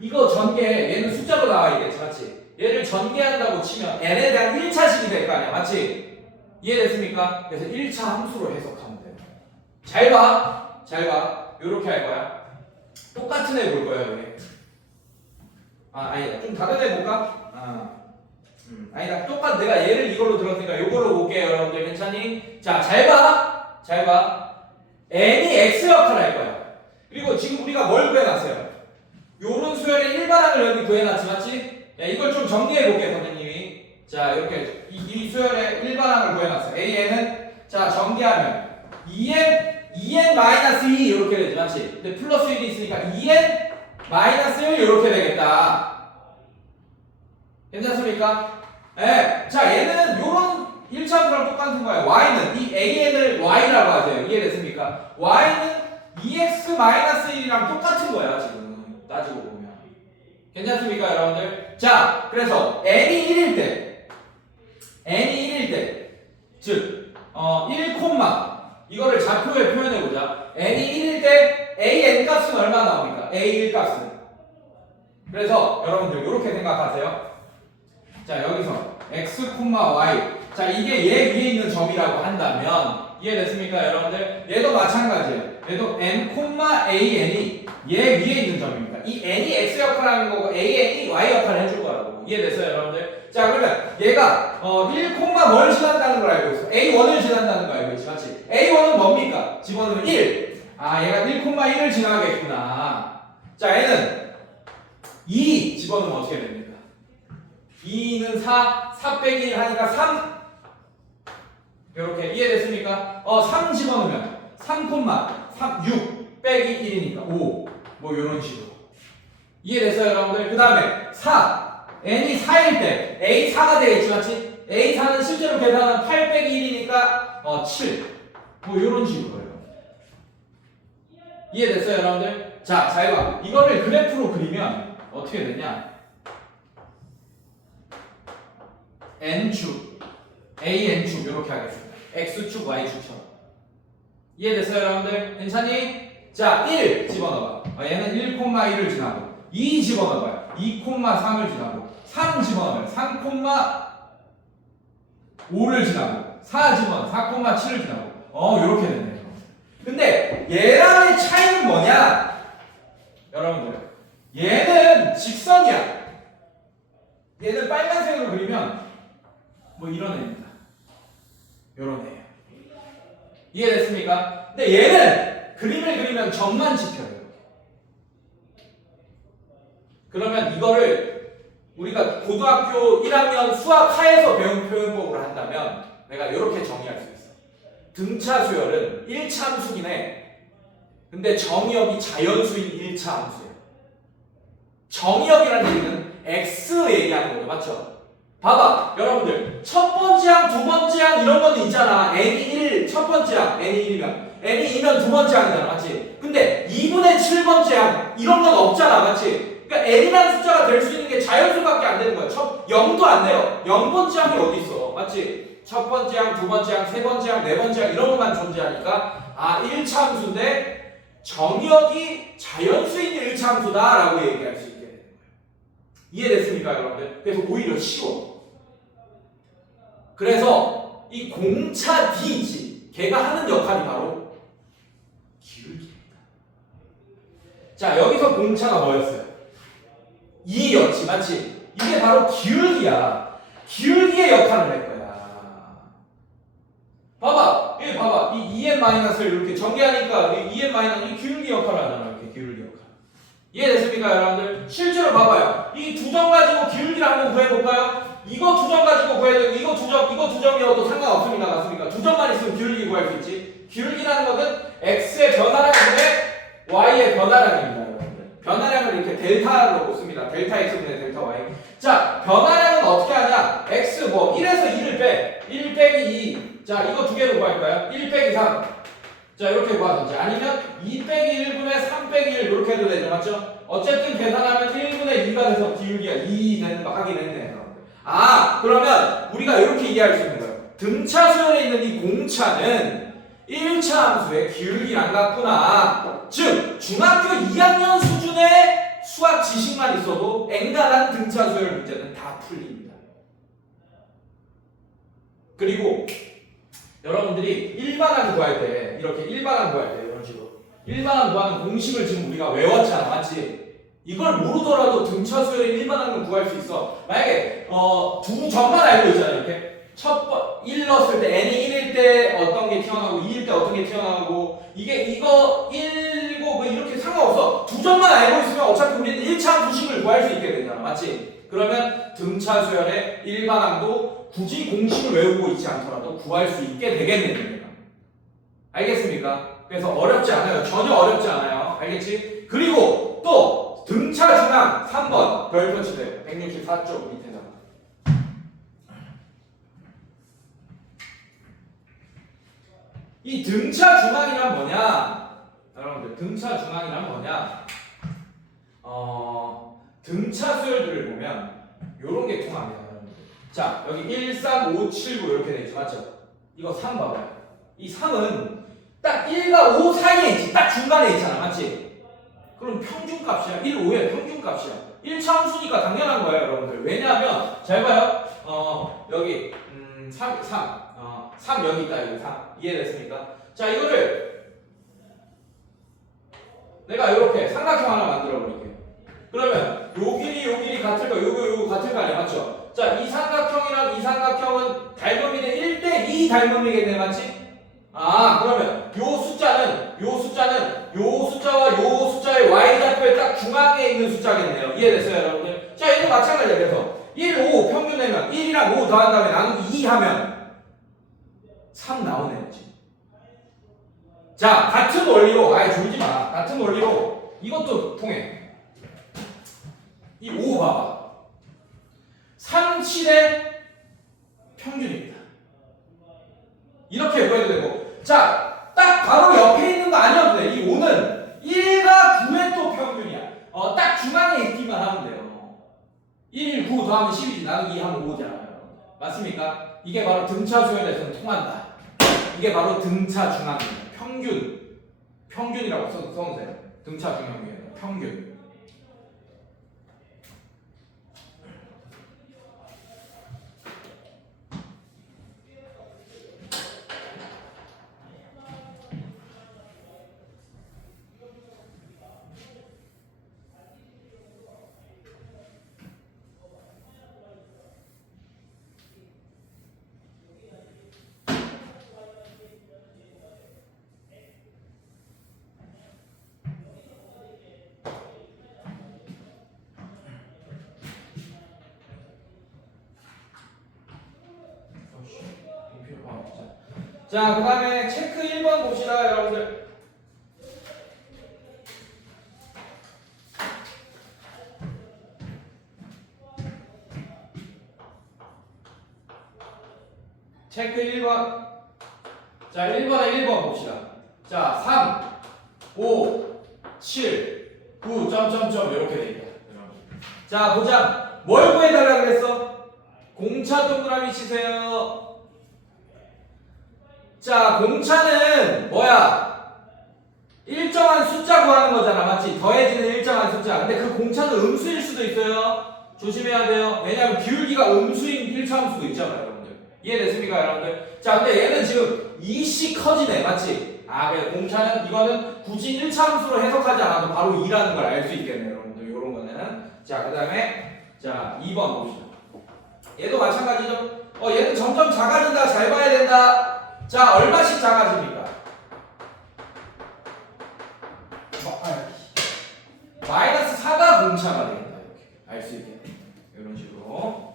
이거 전개, 얘는 숫자로 나와 있겠지, 맞지? 얘를 전개한다고 치면 n에 대한 1차식이 될 거 아니야, 맞지? 이해됐습니까? 그래서 1차 함수로 해석하면 돼요. 잘 봐. 요렇게 할 거야. 똑같은 애 볼 거야, 여기. 아니다. 좀 다른 애 볼까? 아니다. 똑같 내가 얘를 이걸로 들었으니까 이걸로 볼게요, 여러분들. 괜찮니? 자, 잘 봐. n이 x 역할을 할 거야. 그리고 지금 우리가 뭘 구해놨어요? 요런 수열의 일반항을 여기 구해놨지, 맞지? 야, 이걸 좀 정리해 볼게요, 선생님이. 자, 이렇게 이 수열의 일반항을 구해놨어요. an은 자 정리하면 2n-2 이렇게 되지, 맞지? 근데 플러스 1이 있으니까 2n-1 이렇게 되겠다. 괜찮습니까? 네. 자, 얘는 요런 1차 함수랑 똑같은 거예요. y는 이 an을 y라고 하세요. 이해됐습니까? y는 2x-1이랑 똑같은 거야, 지금 따지고 보면. 괜찮습니까, 여러분들? 자, 그래서 n이 1일 때 즉 1, 이거를 좌표에 표현해보자. n이 1일 때 an 값은 얼마 나옵니까? a1 값은. 그래서 여러분들 이렇게 생각하세요. 자, 여기서 x, y. 자, 이게 얘 위에 있는 점이라고 한다면 이해됐습니까, 여러분들? 얘도 마찬가지예요. 얘도 n, an이 얘 위에 있는 점입니다. 이 n이 x 역할을 하는 거고 an이 y 역할을 해줄 거라고. 이해됐어요, 여러분들? 자, 그러면 얘가 1, 뭘 지난다는 걸 알고 있어. a1을 지난다는 걸 알고 있지, 맞지? a1은 뭡니까? 집어넣으면 1. 얘가 1, 1을 지나가겠구나. 자, 얘는 2 집어넣으면 어떻게 됩니까? 2는 4 빼기 1 하니까 3. 이렇게 이해됐습니까? 3 집어넣으면 6 빼기 1이니까 5. 뭐 이런 식으로. 이해됐어요, 여러분들? 그 다음에 4. n이 4일 때 a 4가 되겠지, 맞지? a 4는 실제로 계산하면 8 빼기 1이니까 7. 뭐 이런 식으로요. 이해됐어요, 여러분들? 자, 잘 봐. 이거를 그래프로 그리면 어떻게 되냐? n축, an축 이렇게 하겠습니다. x축, y축처럼. 이해됐어요, 여러분들? 괜찮니? 자, 1 집어넣어봐. 얘는 1,1을 지나고 2 집어넣어봐요. 2,3을 지나고 3 집어넣으면 3,5를 지나고 4 집어넣으면 4,7을 지나고 이렇게 되네요. 근데 얘랑의 차이는 뭐냐? 여러분들 얘는 직선이야. 얘는 빨간색으로 그리면 뭐 이런 애입니다. 요런 애예요. 이해됐습니까? 근데 얘는 그림을 그리면 점만 지켜요. 그러면 이거를 우리가 고등학교 1학년 수학 하에서 배운 표현법으로 한다면 내가 이렇게 정의할 수 있어. 등차 수열은 1차 함수긴 해. 근데 정의역이 자연수인 1차 함수예요. 정의역이라는 얘기는 x 얘기하는 거죠. 맞죠? 봐봐 여러분들 첫 번째 항, 두 번째 항 이런 거는 있잖아. n이 1, 첫 번째 항 n이 1이면 n이 2면 두 번째 항이잖아. 맞지? 근데 2분의 7번째 항 이런 건 없잖아. 맞지? 그러니까 n이라는 숫자가 될 수 있는 게 자연수밖에 안 되는 거야. 0도 안 돼요. 0번째 항이 어디 있어? 맞지? 첫 번째 항, 두 번째 항, 세 번째 항, 네 번째 항 이런 것만 존재하니까 1차 함수인데 정의역이 자연수인 1차 함수다라고 얘기할 수 있게 되는 거예요. 이해됐습니까 여러분들? 그래서 오히려 쉬워. 그래서 이 공차 D지 걔가 하는 역할이 바로 기울기입니다. 자 여기서 공차가 뭐였어요? 2였지 맞지? 이게 바로 기울기야. 기울기의 역할을 할 거야. 봐봐 여기 봐봐 이 2n-를 이렇게 전개하니까 이 2n- 이 기울기 역할을 하잖아. 이렇게 기울기 역할. 이해됐습니까 여러분들? 실제로 봐봐요. 이 두 점 가지고 기울기를 한번 구해볼까요? 이거 두 점 가지고 구해야 되고 이거 두 점이어도 상관없습니다. 맞습니까? 두 점만 있으면 기울기 구할 수 있지. 기울기라는 것은 x의 변화량분의 y의 변화량입니다. 여러분들. 변화량을 이렇게 델타로 씁니다. 델타 x분의 델타 y. 자 변화량은 어떻게 하냐? x 뭐 1에서 2를 빼. 1 빼기 2. 자 이거 두 개로 구할까요? 1 빼기 3. 자 이렇게 구하든지 아니면 2 빼기 1분의 3 빼기 1 이렇게 해도 되죠. 맞죠? 어쨌든 계산하면 1분의 2가 돼서 기울기가 2 되는 거 하긴 했네요. 그러면 우리가 이렇게 이해할 수 있는 거예요. 등차 수열에 있는 이 공차는 1차 함수의 기울기랑 같구나. 즉 중학교 2학년 수준의 수학 지식만 있어도 엔간한 등차 수열 문제는 다 풀립니다. 그리고 여러분들이 일반항 구할 때 이렇게 일반항 구할 때 이런 식으로 일반항 구하는 공식을 지금 우리가 외웠잖아. 맞지? 이걸 모르더라도 등차 수열의 일반항을 구할 수 있어. 만약에 두 점만 알고 있잖아. 이렇게 1 넣었을 때 n이 1일 때 어떤 게 튀어나오고 2일 때 어떤 게 튀어나오고 이거 1이고 뭐 이렇게 상관없어. 두 점만 알고 있으면 어차피 우리는 1차 부식을 구할 수 있게 되잖아. 맞지? 그러면 등차 수열의 일반항도 굳이 공식을 외우고 있지 않더라도 구할 수 있게 되겠는 겁니다. 알겠습니까? 그래서 어렵지 않아요. 전혀 어렵지 않아요. 알겠지? 그리고 또 등차 중앙 3번 별표 치세요. 164쪽 밑에다. 이 등차 중앙이란 뭐냐? 여러분들 등차 중앙이란 뭐냐? 등차 수열들을 보면 요런 게 통합니다. 자 여기 1, 3, 5, 7, 9 이렇게 되어 있죠. 맞죠? 이거 3 봐봐요. 이 3은 딱 1과 5 사이에 있지. 딱 중간에 있잖아. 맞지? 그럼 평균값이야. 1, 5의 평균값이야. 1차 함수니까 당연한 거예요. 여러분들. 왜냐하면 잘 봐요. 여기 3 여기 있다. 여기 3 이해됐습니까? 자 이거를 내가 이렇게 삼각형 하나 만들어 버릴게요. 그러면 요 길이 같을 거 요거 같을 거 아니야. 맞죠? 자, 이 삼각형이랑 이 삼각형은 닮음이는 1대2 닮음이겠네. 맞지? 그러면 요 숫자와 요 숫자의 y좌표의 딱 중앙에 있는 숫자겠네요. 이해됐어요, 여러분들? 자, 얘도 마찬가지야. 그래서 1, 5 평균 내면 1이랑 5 더한 다음에 나누기 2 하면 3 나오네요. 지금. 자, 같은 원리로 졸지 마. 같은 원리로 이것도 통해. 이 5 봐봐. 3, 7의 평균입니다. 이렇게 구해도 되고. 자, 딱 바로 옆에 있는 거 아니어도 돼. 이 5는 1과 9의 또 평균이야. 딱 중앙에 있기만 하면 돼요. 1, 9 더하면 10이지. 나누기 2 하면 5잖아요. 맞습니까? 이게 바로 등차 수열에서는 통한다. 이게 바로 등차 중앙입니다. 평균이라고 써주세요. 등차 중앙이에요. 평균. 자, 그 다음에 체크 1번 봅시다, 여러분들. 체크 1번. 자, 1번에 1번 봅시다. 자, 3, 5, 7, 9, 점점점 이렇게 돼 있다. 자, 보자. 뭘 구해달라고 그랬어? 공차 동그라미 치세요. 자, 공차는 뭐야? 일정한 숫자 구하는 거잖아, 맞지? 더해지는 일정한 숫자. 근데 그 공차는 음수일 수도 있어요. 조심해야 돼요. 왜냐하면 기울기가 음수인 1차함수도 있잖아요, 여러분들. 이해됐습니까, 여러분들? 자, 근데 얘는 지금 2씩 커지네, 맞지? 아, 그래. 공차는 이거는 굳이 1차함수로 해석하지 않아도 바로 2라는 걸 알 수 있겠네요, 여러분들. 요런 거는. 자, 그 다음에 자, 2번 봅시다. 얘도 마찬가지죠? 얘는 점점 작아진다. 잘 봐야 된다. 자, 얼마씩 작아집니까? 마이너스 4가 공차가 되겠다. 이렇게 알 수 있게. 이런 식으로.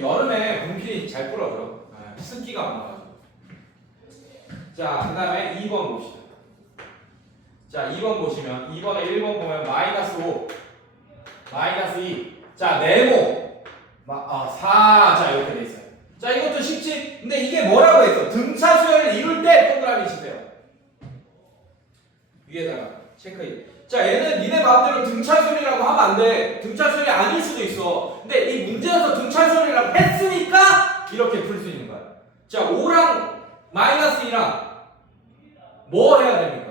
여름에 분필이 잘 부러져. 습기가 많아가지고. 자, 그 다음에 2번 봅시다. 자, 2번 보시면 2번에 1번 보면 마이너스 5, 마이너스 2. 자, 네모 4. 자, 이렇게 돼 있어요. 자, 이것도 쉽지? 근데 이게 뭐라고 했어? 등차 수열을 이룰 때 동그라미 치세요. 위에다가 체크인. 자, 얘는 니네 마음대로 등차 수열이라고 하면 안 돼. 등차 수열이 아닐 수도 있어. 근데 이 문제에서 등차 수열이라고 했으니까 이렇게 풀 수 있는 거야. 자, 5랑 마이너스 2랑 뭐 해야 됩니까?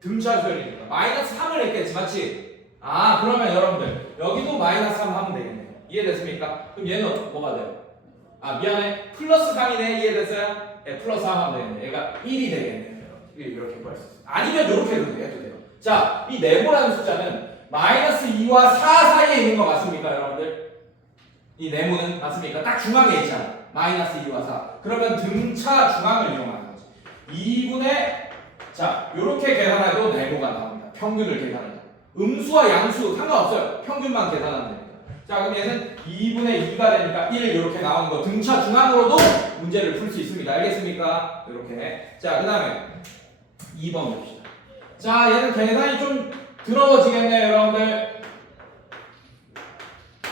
등차 수열이니까. 마이너스 3을 했겠지, 맞지? 아, 그러면 여러분들 여기도 마이너스 3 하면 되겠네요. 이해됐습니까? 그럼 얘는 뭐가 돼요? 아, 미안해. 플러스 3이네. 이해됐어요? 네, 플러스 3 하면 되겠네. 얘가 1이 되겠네요. 이렇게 구할 수 있어요. 아니면 이렇게 해도 돼요. 자, 이 네모라는 숫자는 마이너스 2와 4 사이에 있는 거 맞습니까, 여러분들? 이 네모는 맞습니까? 딱 중앙에 있잖아. 마이너스 2와 4. 그러면 등차 중앙을 이용하는 거지. 2분의 자, 요렇게 계산해도 네모가 나옵니다. 평균을 계산해도. 음수와 양수 상관없어요. 평균만 계산하면 됩니다. 자, 그럼 얘는 2분의 2가 되니까 1 이렇게 나오는 거 등차 중앙으로도 문제를 풀 수 있습니다. 알겠습니까? 이렇게. 자, 그 다음에 2번 봅시다. 자, 얘는 계산이 좀 더러워지겠네요, 여러분들.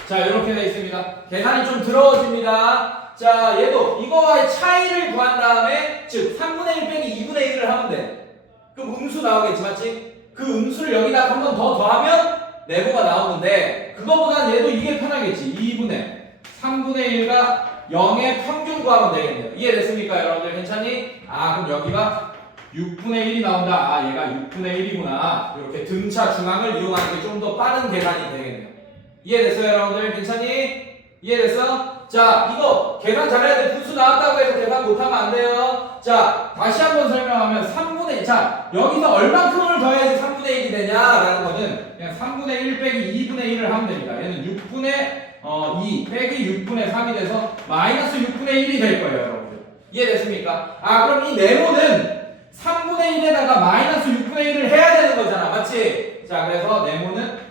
자, 이렇게 되어 있습니다. 계산이 좀 더러워집니다. 자, 얘도 이거와의 차이를 구한 다음에 즉 3분의 1 빼기 2분의 1을 하면 돼. 그럼 음수 나오겠지, 맞지? 그 음수를 여기다 한 번 더 더하면 네모가 나오는데 그거보단 얘도 이게 편하겠지. 2분의 3분의 1가 0의 평균 구하면 되겠네요. 이해됐습니까, 여러분들? 괜찮니? 아, 그럼 여기가 6분의 1이 나온다. 아, 얘가 6분의 1이구나. 이렇게 등차 중앙을 이용하는 게 좀 더 빠른 계산이 되겠네요. 이해됐어요, 여러분들? 괜찮니? 이해됐어? 자, 이거 계산 잘해야 돼. 분수 나왔다고 해서 계산 못하면 안 돼요. 자, 다시 한번 설명하면 3분의 1. 자, 여기서 얼만큼을 더해야지 3분의 1이 되냐라는 거는 그냥 3분의 1 빼기 2분의 1을 하면 됩니다. 얘는 6분의 2 빼기 6분의 3이 돼서 마이너스 6분의 1이 될 거예요, 여러분들. 이해됐습니까? 아, 그럼 이 네모는 3분의 1에다가 마이너스 6분의 1을 해야 되는 거잖아. 맞지? 자, 그래서 네모는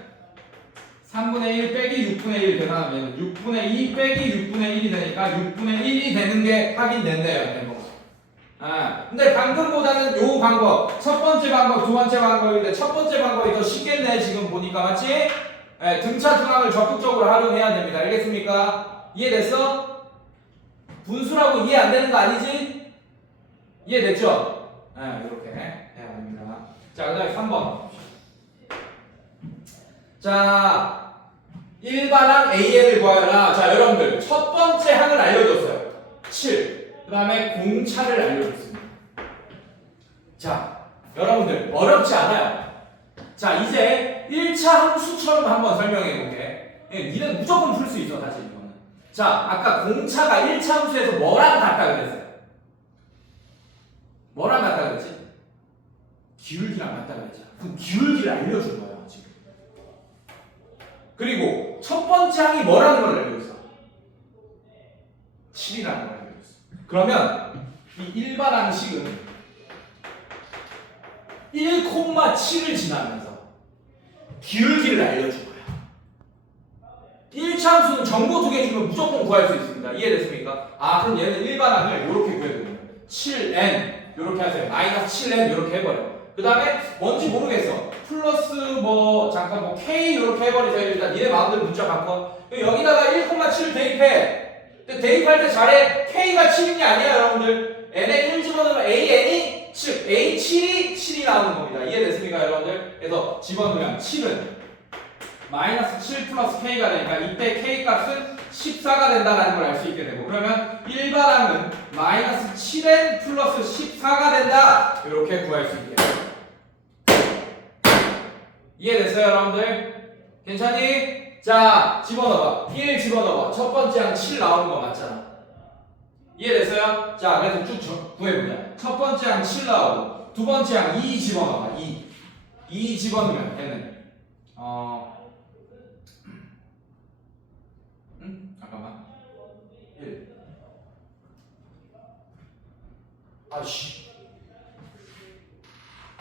3분의 1 빼기 6분의 1 계산하면 6분의 2 빼기 6분의 1이 되니까 6분의 1이 되는 게 확인된대요, 네모가. 아, 근데 방금보다는 요 방법, 첫 번째 방법, 두 번째 방법인데 첫 번째 방법이 더 쉽겠네, 지금 보니까. 맞지? 네, 등차 중앙을 적극적으로 활용해야 됩니다. 알겠습니까? 이해됐어? 분수라고 이해 안 되는 거 아니지? 이해됐죠? 네, 이렇게 해야 됩니다. 자, 그 다음에 3번. 자, 일반항 AN을 구하여라. 자, 여러분들 첫 번째 항을 알려줬어요. 7. 그 다음에 공차를 알려줬습니다. 자, 여러분들 어렵지 않아요. 자, 이제 1차 함수처럼 한번 설명해 볼게. 니는 무조건 풀 수 있어, 사실 이거는. 자, 아까 공차가 1차 함수에서 뭐랑 같다 그랬어요? 뭐랑 같다 그랬지? 기울기랑 같다 그랬잖아. 그럼 기울기를 알려준 거야, 지금. 그리고 첫 번째 항이 뭐라는 걸 알려줬어? 7이라는 걸 알려줬어. 그러면 이 일반항식은 1,7을 지나면서 기울기를 알려준 거야. 1차 함수는 정보 2개 주면 무조건 구할 수 있습니다. 이해됐습니까? 아, 그럼 얘는 일반항을 이렇게 구해야 됩니다. 7n 이렇게 하세요. 마이너스 7n 이렇게 해버려. 그 다음에 뭔지 모르겠어. 플러스 뭐 잠깐 뭐 k 이렇게 해버리자. 일단 니네 마음대로 문자 바꿔. 여기다가 1,7 대입해. 근데 대입할 때 잘해. k가 7인 게 아니야 여러분들. n에 1 집어넣으면 an이 7, a7이 7이 나오는 겁니다. 이해됐습니까 여러분들? 그래서 집어넣으면 7은 마이너스 7 플러스 k가 되니까 이때 k 값은 14가 된다는 걸 알 수 있게 되고, 그러면 일반항은 마이너스 7n 플러스 14가 된다 이렇게 구할 수 있게 돼요. 이해됐어요 여러분들? 괜찮니? 자 집어넣어봐. 1 집어넣어봐. 첫 번째 항 7 나오는 거 맞잖아. 이해됐어요? 자 그래서 쭉 구해보자. 첫 번째 항 7 나오고 두 번째 항 2 집어넣어봐. 2 집어넣으면 얘는 잠깐만 1 아씨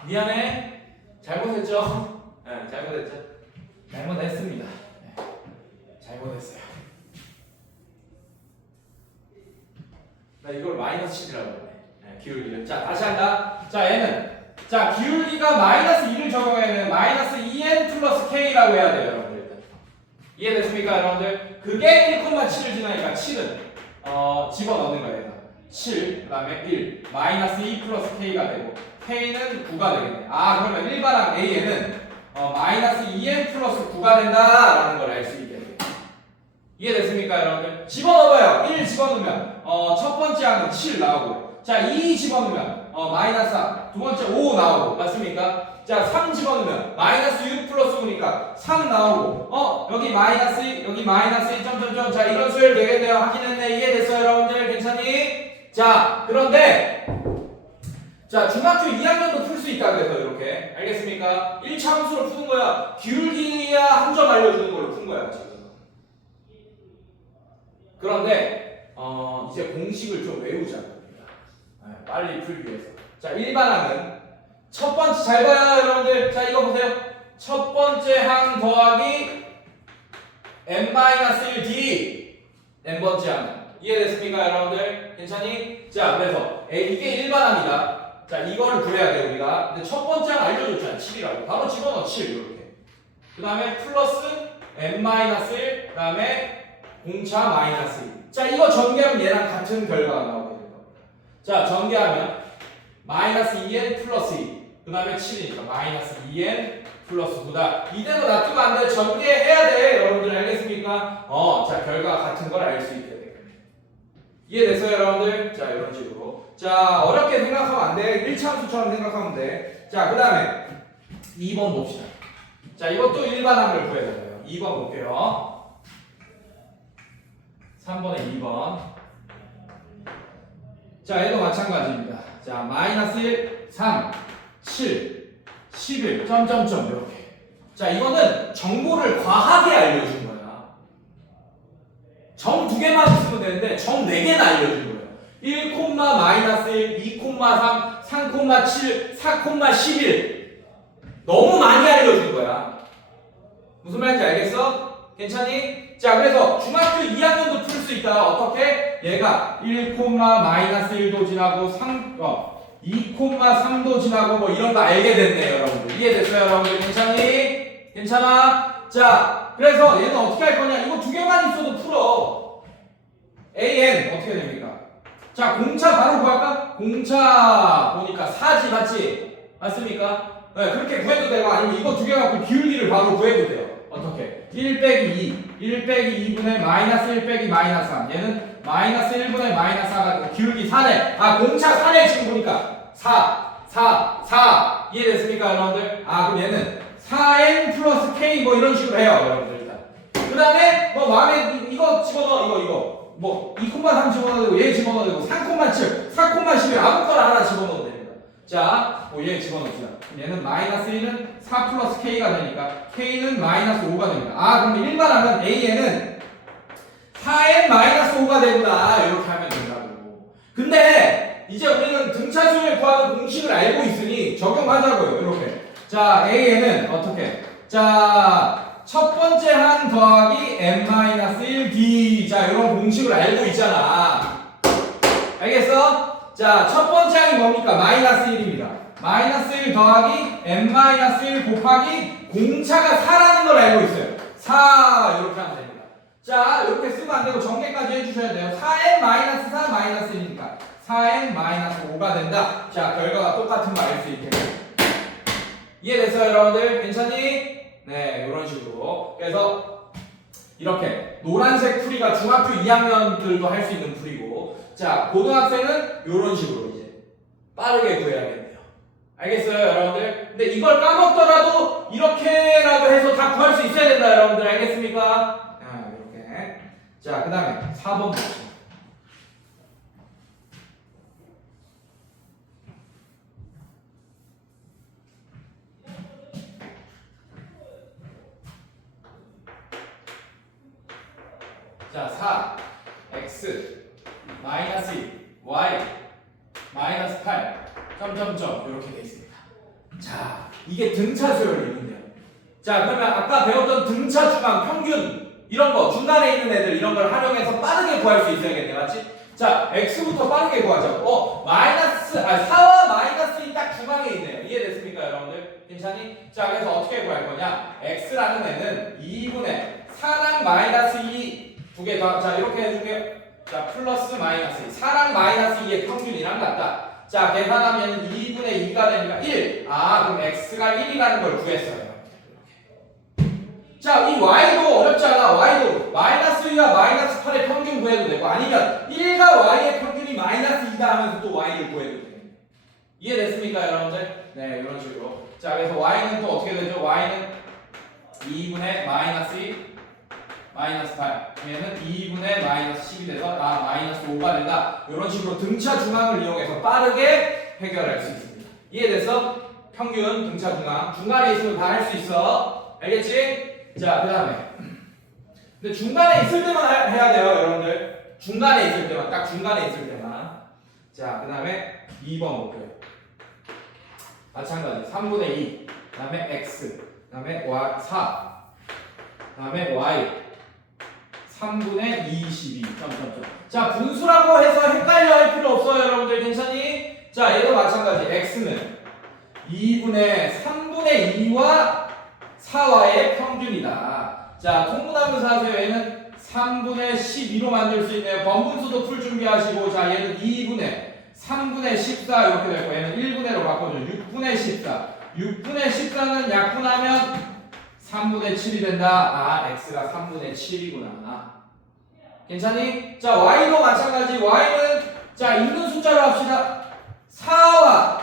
미안해. 잘못했죠? 네, 잘못했죠? 잘못했습니다. 네, 잘못했어요. 나 이걸 마이너스 10이라고 그러네. 네, 기울기를. 자, 다시 한다. 자, 얘는. 자, 기울기가 마이너스 2를 적용하면 마이너스 2n 플러스 k라고 해야 돼요, 여러분들. 일단. 이해됐습니까, 여러분들? 그게 1,7을 지나니까 7은, 집어넣는 거예요. 7, 그 다음에 1, 마이너스 2 플러스 k가 되고, k는 9가 되겠네. 아, 그러면 일반항 a에는, 마이너스 2n 플러스 9가 된다라는 걸 알 수 있게 돼요. 이해됐습니까 여러분들? 집어넣어봐요. 1 집어넣으면 첫 번째 항은 7 나오고, 자 2 집어넣으면 마이너스 4, 두 번째 5 나오고, 맞습니까? 자 3 집어넣으면 마이너스 6 플러스 5니까 3 나오고, 여기 마이너스 2, 여기 마이너스 2 점점점. 자 이런 수열 되겠네요. 확인했네. 이해됐어요 여러분들? 괜찮니? 자 그런데 자 중학교 2학년도 풀 수 있다 그래서 이렇게 알겠습니까? 1차 함수로 푸는 거야. 기울기야 한 점 알려주는 걸로 푼 거야 지금. 그런데 이제 공식을 좀 외우자는 겁니다. 빨리 풀기 위해서. 자 일반항은 첫 번째 잘 봐요 여러분들. 자 이거 보세요. 첫 번째 항 더하기 n-1d n번째 항. 이해됐습니까 여러분들? 괜찮니? 자 그래서 이게 일반항이다. 자 이거를 구해야 돼 우리가. 근데 첫 번째 항 알려줬잖아. 7이라고. 바로 집어넣어 7 이렇게. 그 다음에 플러스 n-1, 그 다음에 공차 마이너스 2. 자 이거 전개하면 얘랑 같은 결과가 나오게 될 겁니다. 자 전개하면 마이너스 2n 플러스 2, 그 다음에 7이니까 마이너스 2n 플러스 9다. 이대로 놔두면 안 돼. 전개해야 돼. 여러분들 알겠습니까? 자 결과가 같은 걸 알 수 있게 되겠네. 이해됐어요 여러분들? 자 이런 식으로. 자 어렵게 생각하면 안 돼. 1차 함수처럼 생각하면 돼. 자 그 다음에 2번 봅시다. 자 이것도 일반항을 구해야 돼요. 2번 볼게요. 3번에 2번. 자, 얘도 마찬가지입니다. 자, 마이너스 1, 3, 7, 11, 점점점 이렇게. 자, 이거는 정보를 과하게 알려준 거야. 점 2개만 있으면 되는데 점 4개나 알려준 거예요. 1, 마이너스 1, 2, 3, 3, 7, 4, 11. 너무 많이 알려준 거야. 무슨 말인지 알겠어? 괜찮니? 자 그래서 중학교 2학년도 풀 수 있다. 어떻게? 얘가 1, 마이너스 1도 지나고 2, 3도 지나고 뭐 이런 거 알게 됐네요 여러분들. 이해됐어요 여러분들? 괜찮니? 괜찮아? 자 그래서 얘는 어떻게 할 거냐. 이거 2개만 있어도 풀어. AN 어떻게 됩니까? 자 공차 바로 구할까? 공차 보니까 4지 맞지? 맞습니까? 네, 그렇게 구해도 되고 아니면 이거 2개 갖고 기울기를 바로 구해도 돼요. 어떻게? 1 빼기 2, 1 빼기 2분의 마이너스 1 빼기 마이너스 3. 얘는 마이너스 1분의 마이너스 4가 기울기 4네. 공차 4네 지금 보니까. 4. 이해됐습니까 여러분들? 그럼 얘는 4n 플러스 k 뭐 이런 식으로 해요 여러분들 일단. 그 다음에 뭐 마음에 이거 집어넣어 이거. 뭐 2,3 집어넣어도 되고 얘 집어넣어도 되고 3,7, 4,11 아무거나 하나 집어넣어도 됩니다. 자, 얘 집어넣읍시다. 얘는 마이너스 1은 4 플러스 k가 되니까 k는 마이너스 5가 됩니다. 그럼 일반항은 a에는 4n 마이너스 5가 되구나 이렇게 하면 된다고. 근데 이제 우리는 등차수열 구하는 공식을 알고 있으니 적용하자고요 이렇게. 자 a에는 어떻게? 자 첫 번째 항 더하기 n-1d. 자 이런 공식을 알고 있잖아. 알겠어? 자, 첫 번째 항이 뭡니까? 마이너스 1입니다. 마이너스 1 더하기 n-1 곱하기 공차가 4라는 걸 알고 있어요. 4 이렇게 하면 됩니다. 자, 이렇게 쓰면 안 되고 전개까지 해주셔야 돼요. 4n-4 마이너스 1이니까 4n-5가 된다. 자, 결과가 똑같은 거 알 수 있게. 이해됐어요, 여러분들? 괜찮니? 네, 이런 식으로. 그래서 이렇게 노란색 풀이가 중학교 2학년들도 할 수 있는 풀이고, 자, 고등학생은 이런 식으로 이제 빠르게 구해야겠네요. 알겠어요, 여러분들? 근데 이걸 까먹더라도 이렇게라도 해서 다 구할 수 있어야 된다, 여러분들. 알겠습니까? 이렇게. 자, 그 다음에 4번 봅시다. 자, 4, x, 마이너스 2, y, 마이너스 8, 점점점 이렇게 돼 있습니다. 자, 이게 등차 수열이 있는데요. 자, 그러면 아까 배웠던 등차 중앙, 평균 이런 거 중간에 있는 애들 이런 걸 활용해서 빠르게 구할 수 있어야겠네, 맞지? 자, x부터 빠르게 구하죠. 4와 마이너스 2 딱 중앙에 있네요. 이해됐습니까, 여러분들? 괜찮니? 자, 그래서 어떻게 구할 거냐? x라는 애는 2분의 4랑 마이너스 2 두 개 더. 자, 이렇게 해줄게요. 자, 플러스 마이너스 2. 4랑 마이너스 2의 평균이랑 같다. 자, 계산하면 2분의 2가 되니까 1. 아, 그럼 x가 1이라는 걸 구했어요. 자, 이 y도 어렵지 않아. y도 마이너스 2와 마이너스 8의 평균 구해도 되고, 아니면 1과 y의 평균이 마이너스 2다 하면서 또 y를 구해도 돼요. 이해됐습니까, 여러분들? 네, 이런 식으로. 자, 그래서 y는 또 어떻게 되죠? y는 2분의 마이너스 2 마이너스 8. 얘는 2분의 마이너스 10이 돼서 마이너스 5가 된다. 이런 식으로 등차 중앙을 이용해서 빠르게 해결할 수 있습니다. 이해됐어? 평균, 등차 중앙. 중간에 있으면 다 할 수 있어. 알겠지? 자, 그 다음에. 근데 중간에 있을 때만 해야 돼요, 여러분들. 중간에 있을 때만. 딱 중간에 있을 때만. 자, 그 다음에 2번 볼게요. 마찬가지. 3분의 2. 그 다음에 x. 그 다음에 y, 4. 그 다음에 y. 3분의 22. 자, 분수라고 해서 헷갈려 할 필요 없어요, 여러분들. 괜찮니? 자, 얘도 마찬가지. x는 2분의 3분의 2와 4와의 평균이다. 자, 통분하면서 하세요. 얘는 3분의 12로 만들 수 있네요. 번분수도 풀 준비하시고, 자, 얘는 2분의 3분의 14 이렇게 될 거예요. 얘는 1분의로 바꿔줘. 6분의 14. 6분의 14는 약분하면 3분의 7이 된다. x가 3분의 7이구나. 괜찮니? 자, y도 마찬가지. y는 자, 있는 숫자로 합시다. 4와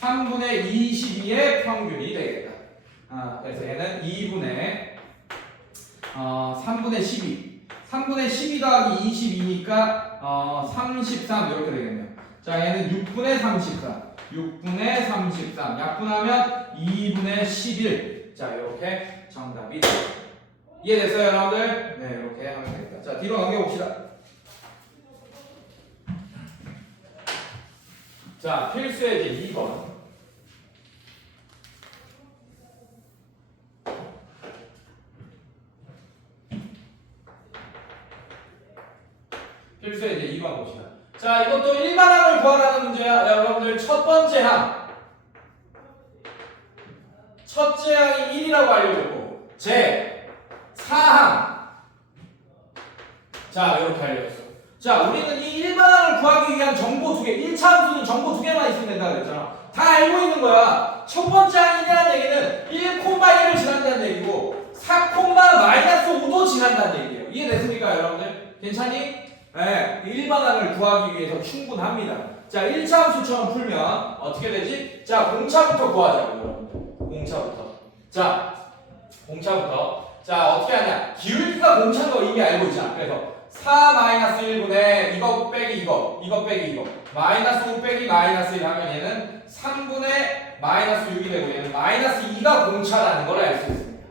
3분의 22의 평균이 되겠다. 그래서 얘는 2분의 3분의 12. 3분의 12 더하기 22니까 33 이렇게 되겠네요. 자, 얘는 6분의 34. 6분의 33. 약분하면 2분의 11. 자, 이렇게 정답이 됩니다. 이해됐어요, 여러분들? 네, 이렇게 하면 되겠다. 자, 뒤로 넘겨봅시다. 자, 필수예제 2번. 필수예제 2번 봅시다. 자, 이것도 일반항을 구하라는 문제야. 여러분들 첫 번째 항. 첫째 항이 1이라고 알려줬고, 제 4항. 자, 이렇게 알려줬어. 자, 우리는 이 일반항을 구하기 위한 정보 두 개, 1차 함수는 정보 두 개만 있으면 된다 그랬잖아. 다 알고 있는 거야. 첫 번째 항이라는 얘기는 1,1을 지난다는 얘기고 4,-5도 지난다는 얘기예요. 이해됐습니까, 여러분들? 괜찮니? 네, 일반항을 구하기 위해서 충분합니다. 자, 1차 함수처럼 풀면 어떻게 되지? 자, 공차부터 구하자고, 여러분들. 공차부터. 자, 공차부터. 자, 어떻게 하냐? 기울기가 공차인 거 이미 알고 있잖아. 그래서 4-1분의 이거 빼기 이거 빼기 이거 마이너스 5 빼기 마이너스 1 하면 얘는 3분의 마이너스 6이 되고 얘는 마이너스 2가 공차라는 걸 알 수 있습니다.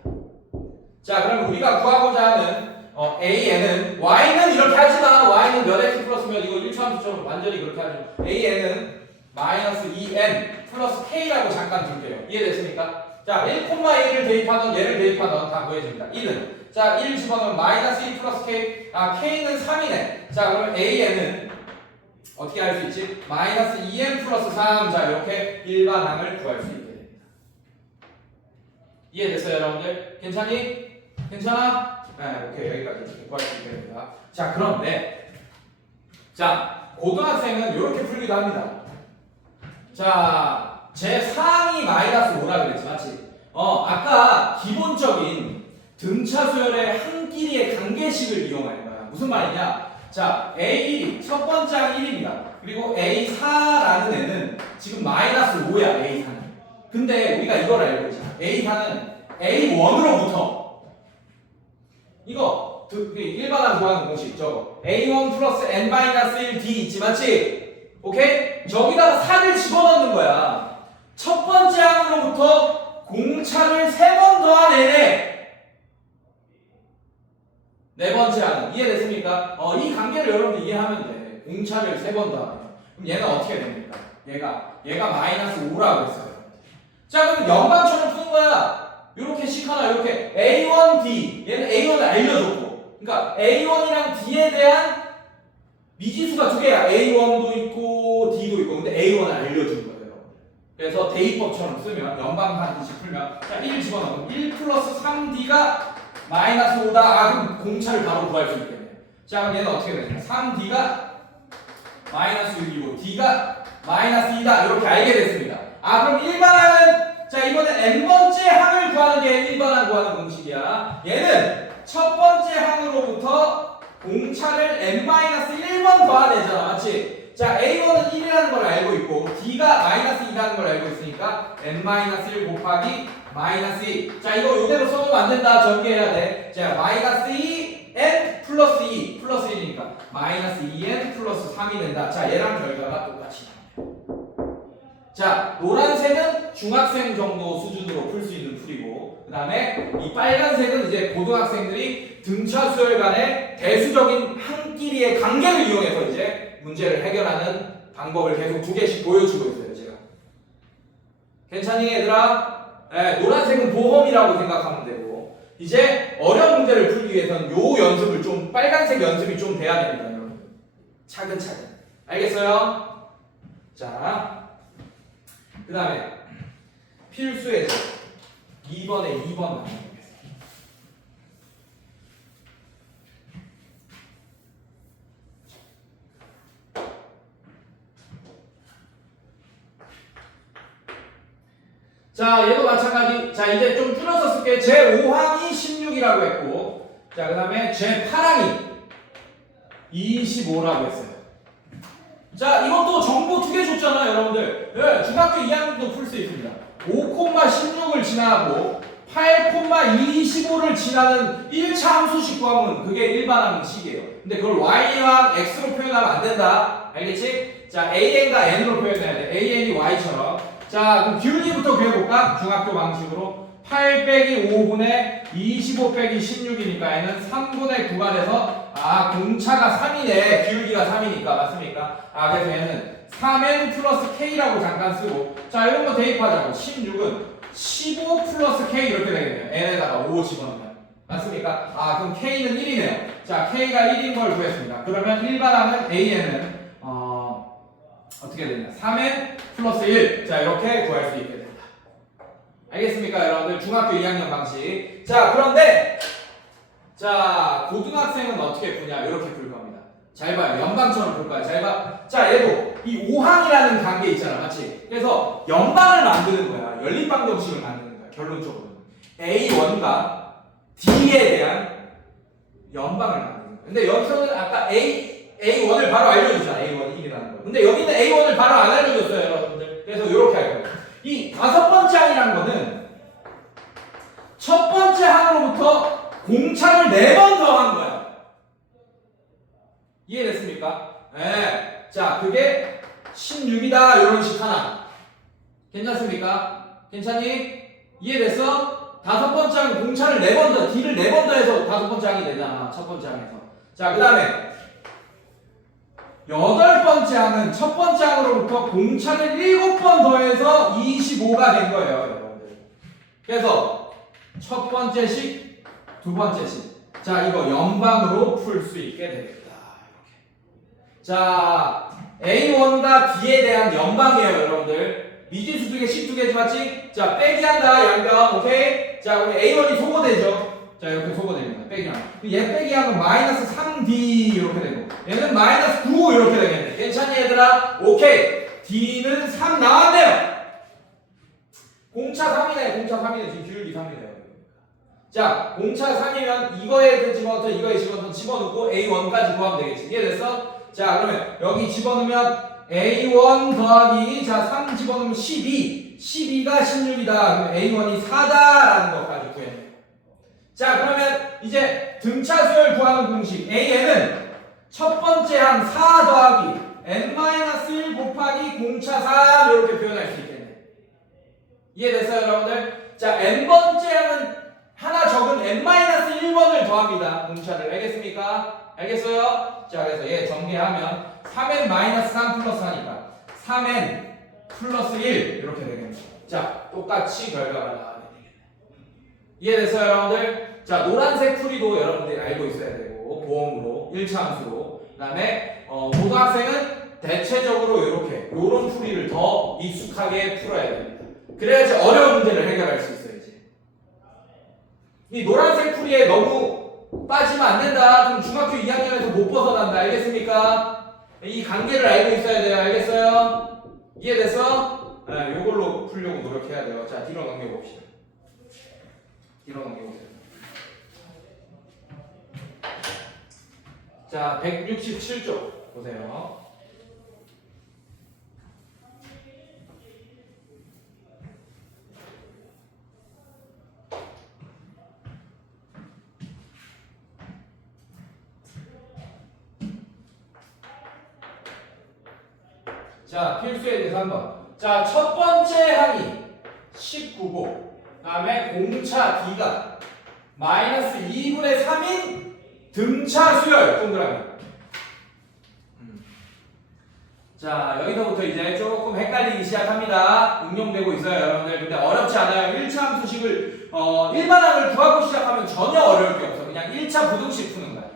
자, 그럼 우리가 구하고자 하는 AN은 Y는 이렇게 하지만 Y는 몇 X 플러스 몇 이거 1차 함수처럼 완전히 그렇게 하죠. AN은 마이너스 2N 플러스 K라고 잠깐 둘게요. 이해됐습니까? 자, 1,1을 대입하던 얘를 대입하던 다 구해집니다. 1은 자, 1 집어넣으면 마이너스 2 플러스 K. K는 3이네. 자, 그러면 AN은 어떻게 할 수 있지? 마이너스 2n 플러스 3. 자, 이렇게 일반항을 구할 수 있게 됩니다. 이해됐어요, 여러분들? 괜찮니? 괜찮아? 네, 오케이. 여기까지 이렇게 구할 수 있게 됩니다. 자, 그런데 자, 고등학생은 이렇게 풀기도 합니다. 자, 제 상이 마이너스 5라 그랬지, 맞지? 아까 기본적인 등차 수열의 한 길이의 관계식을 이용할 거야. 무슨 말이냐? 자, A1이 첫 번째 항 1입니다. 그리고 A4라는 애는 지금 마이너스 5야, A4는. 근데 우리가 이걸 알고 있잖아. A4는 A1으로부터 이거 일반항 구하는 공식 저거 A1 플러스 N-1 D 있지, 맞지? 오케이? 저기다가 4를 집어넣는 거야. 첫 번째 항으로부터 공차를 3번 더한 애네. 네 번째 항은 이해됐습니까? 이 관계를 여러분들 이해하면 돼. 공차를 3번 더하면. 그럼 얘는 어떻게 됩니까? 얘가 마이너스 5라고 했어요. 자, 그럼 영방처럼 푸는 거야. 이렇게 식하나 이렇게 A1, D. 얘는 A1을 알려줬고. 그러니까 A1이랑 D에 대한 미지수가 두 개야. A1도 있고 D도 있고. 근데 A1을 알려준 거예요. 그래서 대입법처럼 쓰면 연방하듯이 풀면 자, 1 집어넣으면 1 플러스 3D가 마이너스 5다. 그럼 공차를 바로 구할 수 있겠네. 자, 그럼 얘는 어떻게 되냐? 3D가 마이너스 6이고 D가 마이너스 2다. 이렇게 알게 됐습니다. 그럼 일반항은 자, 이번엔 n번째 항을 구하는 게 일반항 구하는 공식이야. 얘는 첫 번째 항으로부터 공차를 n-1번 더하내잖아, 맞지? 자, A1은 1이라는 걸 알고 있고 D가 마이너스 2라는 걸 알고 있으니까 n-1 곱하기 마이너스 2. 자, 이거 이대로 써놓으면 안 된다. 전개해야 돼. 자, 마이너스 2 n 플러스 2 플러스 1이니까 마이너스 2n 플러스 3이 된다. 자, 얘랑 결과가 똑같이 나와요. 자, 노란색은 중학생 정도 수준으로 풀 수 있는 풀이고, 그 다음에 이 빨간색은 이제 고등학생들이 등차 수열 간의 대수적인 한 길이의 관계를 이용해서 이제 문제를 해결하는 방법을 계속 2개씩 보여주고 있어요, 제가. 괜찮니, 얘들아? 네, 노란색은 보험이라고 생각하면 되고, 이제 어려운 문제를 풀기 위해서는 요 연습을 좀, 빨간색 연습이 좀 돼야 됩니다, 여러분. 차근차근. 알겠어요? 자. 그 다음에 필수의 2번에 2번 나눠보겠습니다. 자, 얘도 마찬가지. 자, 이제 좀 줄여서 쓸게. 제5항이 16이라고 했고, 자, 그 다음에 제8항이 25라고 했어요. 자, 이것도 정보 2개 줬잖아요, 여러분들. 네, 중학교 2학년도 풀 수 있습니다. 5,16을 지나고 8,25를 지나는 1차 함수식 구하면 그게 일반항식이에요. 근데 그걸 y랑 x로 표현하면 안 된다. 알겠지? 자, an과 n으로 표현해야 돼. an이 y처럼. 자, 그럼 기울기부터 구해볼까? 중학교 방식으로. 8 빼기 5분의 25 빼기 16이니까 얘는 3분의 9가 돼서 공차가 3이네. 기울기가 3이니까 맞습니까? 그래서 얘는 3n 플러스 k라고 잠깐 쓰고, 자, 이런 거 대입하자고. 16은 15 플러스 k 이렇게 되겠네요. n에다가 5 집어넣으면 맞습니까? 그럼 k는 1이네요. 자, k가 1인 걸 구했습니다. 그러면 일반항은 an은 어떻게 되냐? 3n 플러스 1. 자, 이렇게 구할 수 있게 됩니다. 알겠습니까, 여러분들? 중학교 2학년 방식. 자, 그런데 자, 고등학생은 어떻게 푸냐? 이렇게 풀 겁니다. 잘 봐요. 연방처럼 풀 거야. 잘 봐. 자, 얘도 이 5항이라는 관계 있잖아, 맞지? 그래서 연방을 만드는 거야. 연립방 정식을 만드는 거야. 결론적으로는 A1과 D에 대한 연방을 만드는 거야. 근데 여기서는 아까 A1을 바로 알려주잖아. A1이 이라는 거. 근데 여기는 A1을 바로 안 알려줬어요, 여러분들. 그래서 이렇게 할 거예요. 이 5번째 항이라는 거는 첫 번째 항으로부터 공차를 4번 더한 거야. 이해됐습니까? 네. 자, 그게 16이다. 이런 식 하나. 괜찮습니까? 괜찮니? 이해됐어? 5번째 항은 공차를 4번 더, D를 4번 더해서 5번째 항이 되잖아. 첫 번째 항에서. 자, 그 다음에 8번째 항은 첫 번째 항으로부터 공차를 7번 더해서 25가 된 거예요, 여러분들. 그래서 첫 번째 식, 두 번째 식. 자, 이거 연방으로 풀 수 있게 됩니다. 이렇게. 자, A1과 B에 대한 연방이에요, 여러분들. 미지수 중에 12개지 맞지? 자, 빼기 한다, 양변. 오케이? 자, 그럼 A1이 소거되죠? 자, 이렇게 소거됩니다. 빼기 하면. 얘 빼기 하면 마이너스 3D 이렇게 되고, 얘는 마이너스 9 이렇게 되겠네. 괜찮니, 얘들아? 오케이. D는 3 나왔네요. 공차 3이네, 공차 3이네. 지금 기울기 3이네요. 자, 공차 3이면 이거에 집어넣고 이거에 집어넣고 A1까지 구하면 되겠지. 이해됐어? 자, 그러면 여기 집어넣으면 A1 더하기 자 3 집어넣으면 12 12가 16이다. 그러면 A1이 4다라는 것까지 구해. 자, 그러면 이제 등차 수열 구하는 공식 AN은 첫 번째 항 4 더하기 N-1 곱하기 공차 3 이렇게 표현할 수 있겠네. 이해됐어요, 여러분들? 자, N번째 항은 하나 적은 N-1번을 더합니다. 공차를. 알겠습니까? 알겠어요? 자, 그래서 얘 전개하면 3n-3 플러스 하니까 3n 플러스 1 이렇게 되겠네. 자, 똑같이 결과가 나와야 되겠네. 이해됐어요, 여러분들? 자, 노란색 풀이도 여러분들이 알고 있어야 되고 보험으로 1차 함수로. 그 다음에 고등학생은 대체적으로 이렇게 요런 풀이를 더 익숙하게 풀어야 됩니다. 그래야지 어려운 문제를 해결할 수 있어야지. 이 노란색 풀이에 너무 빠지면 안 된다. 그럼 중학교 2학년에서 못 벗어난다. 알겠습니까? 이 관계를 알고 있어야 돼요. 알겠어요? 이해됐어? 네, 요걸로 풀려고 노력해야 돼요. 자, 뒤로 넘겨봅시다. 뒤로 넘겨보세요. 자, 167쪽 보세요. 자, 필수에 대해서 한번. 자, 첫 번째 항이 19고, 그 다음에 공차 D가 마이너스 2분의 3인 등차 수열, 동그라미. 자, 여기서부터 이제 조금 헷갈리기 시작합니다. 응용되고 있어요, 여러분들. 근데 어렵지 않아요. 1차 함수식을, 일반항을 구하고 시작하면 전혀 어려울 게 없어. 그냥 1차 부등식 푸는 거야.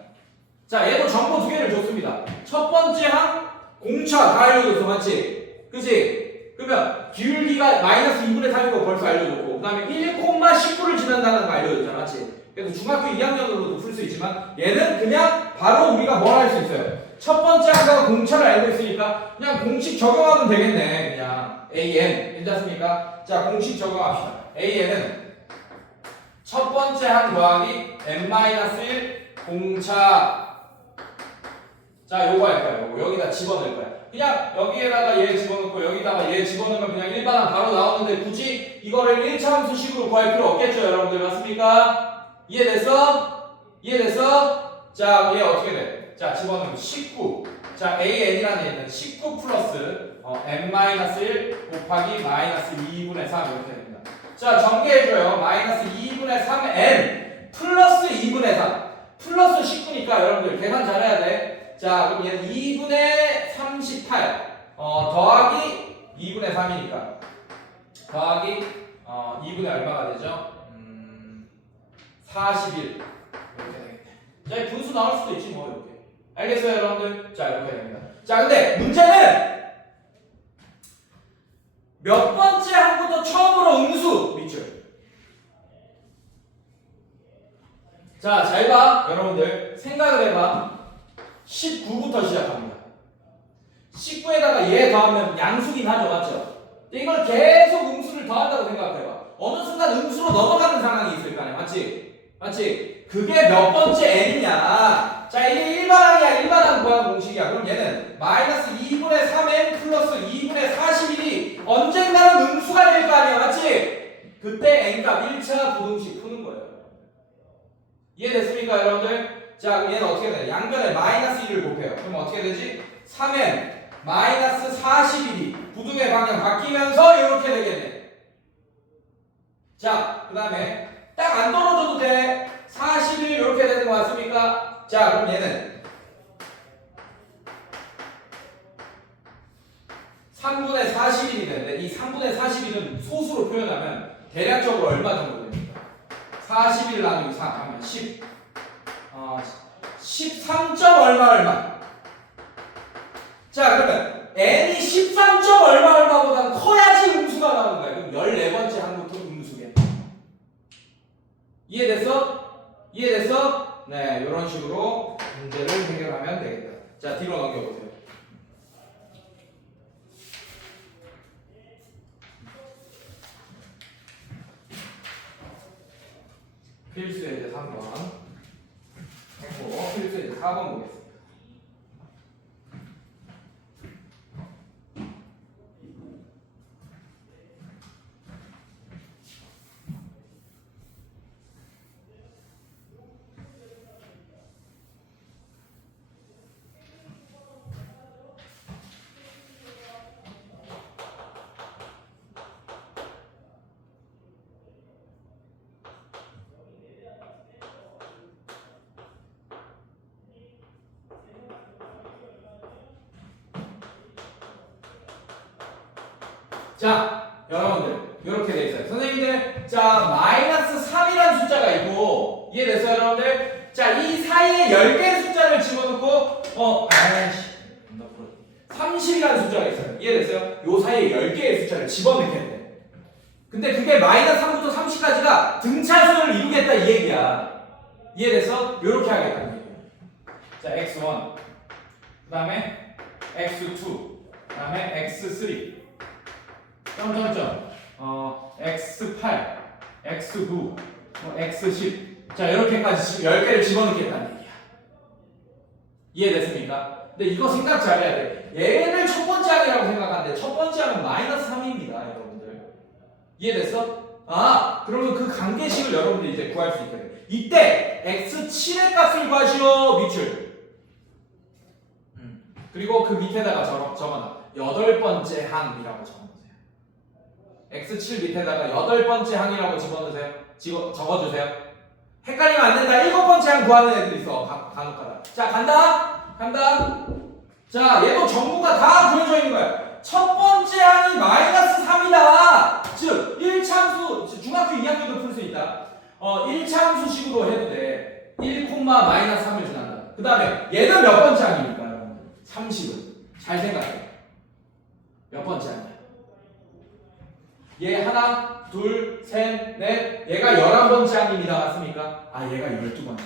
자, 얘도 정보 두 개를 줬습니다. 첫 번째 항, 공차 다 알려줬어, 맞지? 그치? 그러면 기울기가 마이너스 2분의 3인 거 벌써 알려줬고, 그 다음에 1,19를 지난다는 거 알려줬잖아, 맞지? 그래서 중학교 2학년으로도 풀 수 있지만 얘는 그냥 바로 우리가 뭘 할 수 있어요? 첫 번째 항과 공차를 알고 있으니까 그냥 공식 적용하면 되겠네. 그냥 AN 괜찮습니까? 자, 공식 적용합시다. AN은 첫 번째 항 더하기 n-1 공차. 자, 요거 할 거야. 요거 여기다 집어넣을 거야. 그냥 여기에다가 얘 집어넣고 여기다가 얘 집어넣으면 그냥 일반항 바로 나오는데 굳이 이거를 1차 함수식으로 구할 필요 없겠죠, 여러분들. 맞습니까? 이해됐어? 이해됐어? 자, 얘 어떻게 돼? 자, 집어넣으면 19. 자, AN이라는 얘는 19 플러스 n-1 곱하기 마이너스 2분의 3 이렇게 됩니다. 자, 전개해줘요. 마이너스 2분의 3n 플러스 2분의 3 플러스 19니까 여러분들 계산 잘해야 돼. 자, 그럼 얘는 2분의 38 더하기 2분의 3이니까 더하기 2분의 얼마가 되죠? 41 이렇게 되겠네. 자, 분수 나올 수도 있지 뭐 이렇게. 알겠어요, 여러분들? 자, 이렇게 됩니다. 자, 근데 문제는 몇 번째 항부터 처음으로 음수 밑줄. 자, 잘 봐, 여러분들. 생각을 해봐. 19부터 시작합니다. 19에다가 얘 더하면 양수긴 하죠, 맞죠? 근데 이걸 계속 음수를 더한다고 생각해봐. 어느 순간 음수로 넘어가는 상황이 있을 거 아니야, 맞지? 맞지? 그게 몇 번째 n이냐? 자, 이게 일반항이야, 일반항 구하는 공식이야. 그럼 얘는 마이너스 2분의 3n 플러스 2분의 41이 언젠가는 음수가 될 거 아니야, 맞지? 그때 n값 1차 부등식 푸는 거예요. 이해됐습니까, 여러분들? 자, 그럼 얘는 어떻게 돼? 양변에 마이너스 1을 곱해요. 그럼 어떻게 되지? 3n 마이너스 41이 부등의 방향 바뀌면서 이렇게 되겠네. 자, 그 다음에 딱 안 떨어져도 돼. 41 이렇게 되는 거 맞습니까? 자, 그럼 얘는 3분의 41이 되는데 이 3분의 41은 소수로 표현하면 대략적으로 얼마 정도 됩니까? 41 나누기 3 하면 13점 얼마. 자, 그러면 n이 13점 얼마보다는 커야지 음수가 나오는 거야. 그럼 14번째 항부터 음수겠네. 이해됐어? 이해됐어? 네, 이런 식으로 문제를 해결하면 되겠다. 자, 뒤로 넘겨보세요. 필수에 이제 3번 했고, 필수에 이제 4번 보겠습니다. 자, 여러분들 이렇게 돼 있어요. 선생님들, 자 마이너스 3이라는 숫자가 있고, 이해됐어요, 여러분들? 자, 이 사이에 10개의 숫자를 집어넣고 30이라는 숫자가 있어요. 이해됐어요? 요 사이에 10개의 숫자를 집어넣겠대. 근데 그게 마이너스 3부터 30까지가 등차수를 이루겠다 이 얘기야. 이해됐어? 요렇게 하겠다는 얘기야. 자, x1 그 다음에 x2 그 다음에 x3 점점점 x8, x9, x10 자 이렇게까지 10개를 집어넣겠다는 얘기야. 이해됐습니까? 근데 이거 생각 잘해야 돼. 얘를 첫 번째 항이라고 생각하는데 첫 번째 항은 마이너스 3입니다 여러분들. 이해됐어? 아 그러면 그 관계식을 여러분들이 이제 구할 수 있거든. 이때 x7의 값을 구하시오 밑줄. 그리고 그 밑에다가 적어놔. 8번째 항이라고 적어놓으세요. x7 밑에다가 8번째 항이라고 집어넣으세요. 적어주세요. 헷갈리면 안 된다. 7번째 항 구하는 애들 있어. 간혹가다. 자, 간다. 자, 얘도 정보가 다 구해져 있는 거야. 첫 번째 항이 마이너스 3이다. 즉, 1참수, 중학교 2학년도 풀 수 있다. 1참수식으로 해도 돼. 1, 마이너스 3을 지난다. 그 다음에 얘는 몇 번째 항입니까? 30은. 잘 생각해. 몇 번째 항이야? 얘 하나, 둘, 셋, 넷. 얘가 11번째 항입니다. 맞습니까? 아, 얘가 12번째.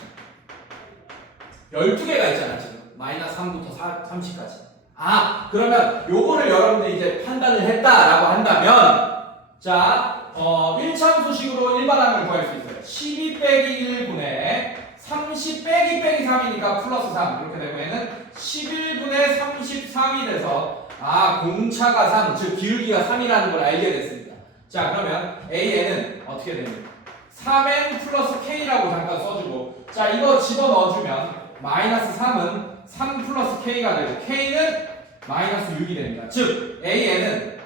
12개가 있잖아, 지금. 마이너스 3부터 30까지. 아, 그러면 요거를 여러분들이 이제 판단을 했다라고 한다면, 자, 1참수식으로 일반항을 구할 수 있어요. 12 빼기 1분의 30 빼기 3이니까 플러스 3. 이렇게 되면 얘는 11분의 33이 돼서, 아, 공차가 3, 즉 기울기가 3이라는 걸 알게 됐습니다. 자, 그러면 AN은 어떻게 됩니까? 3N 플러스 K라고 잠깐 써주고, 자, 이거 집어넣어주면 마이너스 3은 3 플러스 K가 되고 K는 마이너스 6이 됩니다. 즉 AN은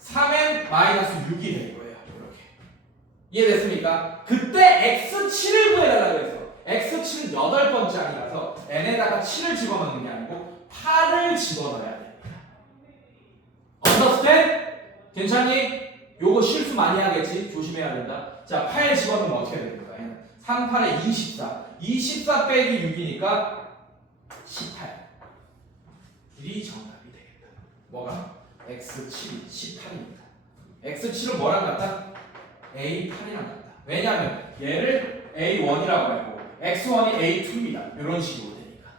3N 마이너스 6이 되는 거예요. 이렇게. 이해됐습니까? 그때 X7을 구해달라고 했어. X7은 8번째 항이라서 N에다가 7을 집어넣는 게 아니고 8을 집어넣어야 됩니다. 언더스탠? 괜찮니? 요거 실수 많이 하겠지? 조심해야 된다. 자, 8 집어넣으면 어떻게 됩니까? 3, 8에 24. 24 빼기 6이니까 18. 길이 정답이 되겠다. 뭐가? X7이 18입니다. X7은 뭐랑 같다? A8이랑 같다. 왜냐하면 얘를 A1이라고 하고 X1이 A2입니다. 이런 식으로 되니까.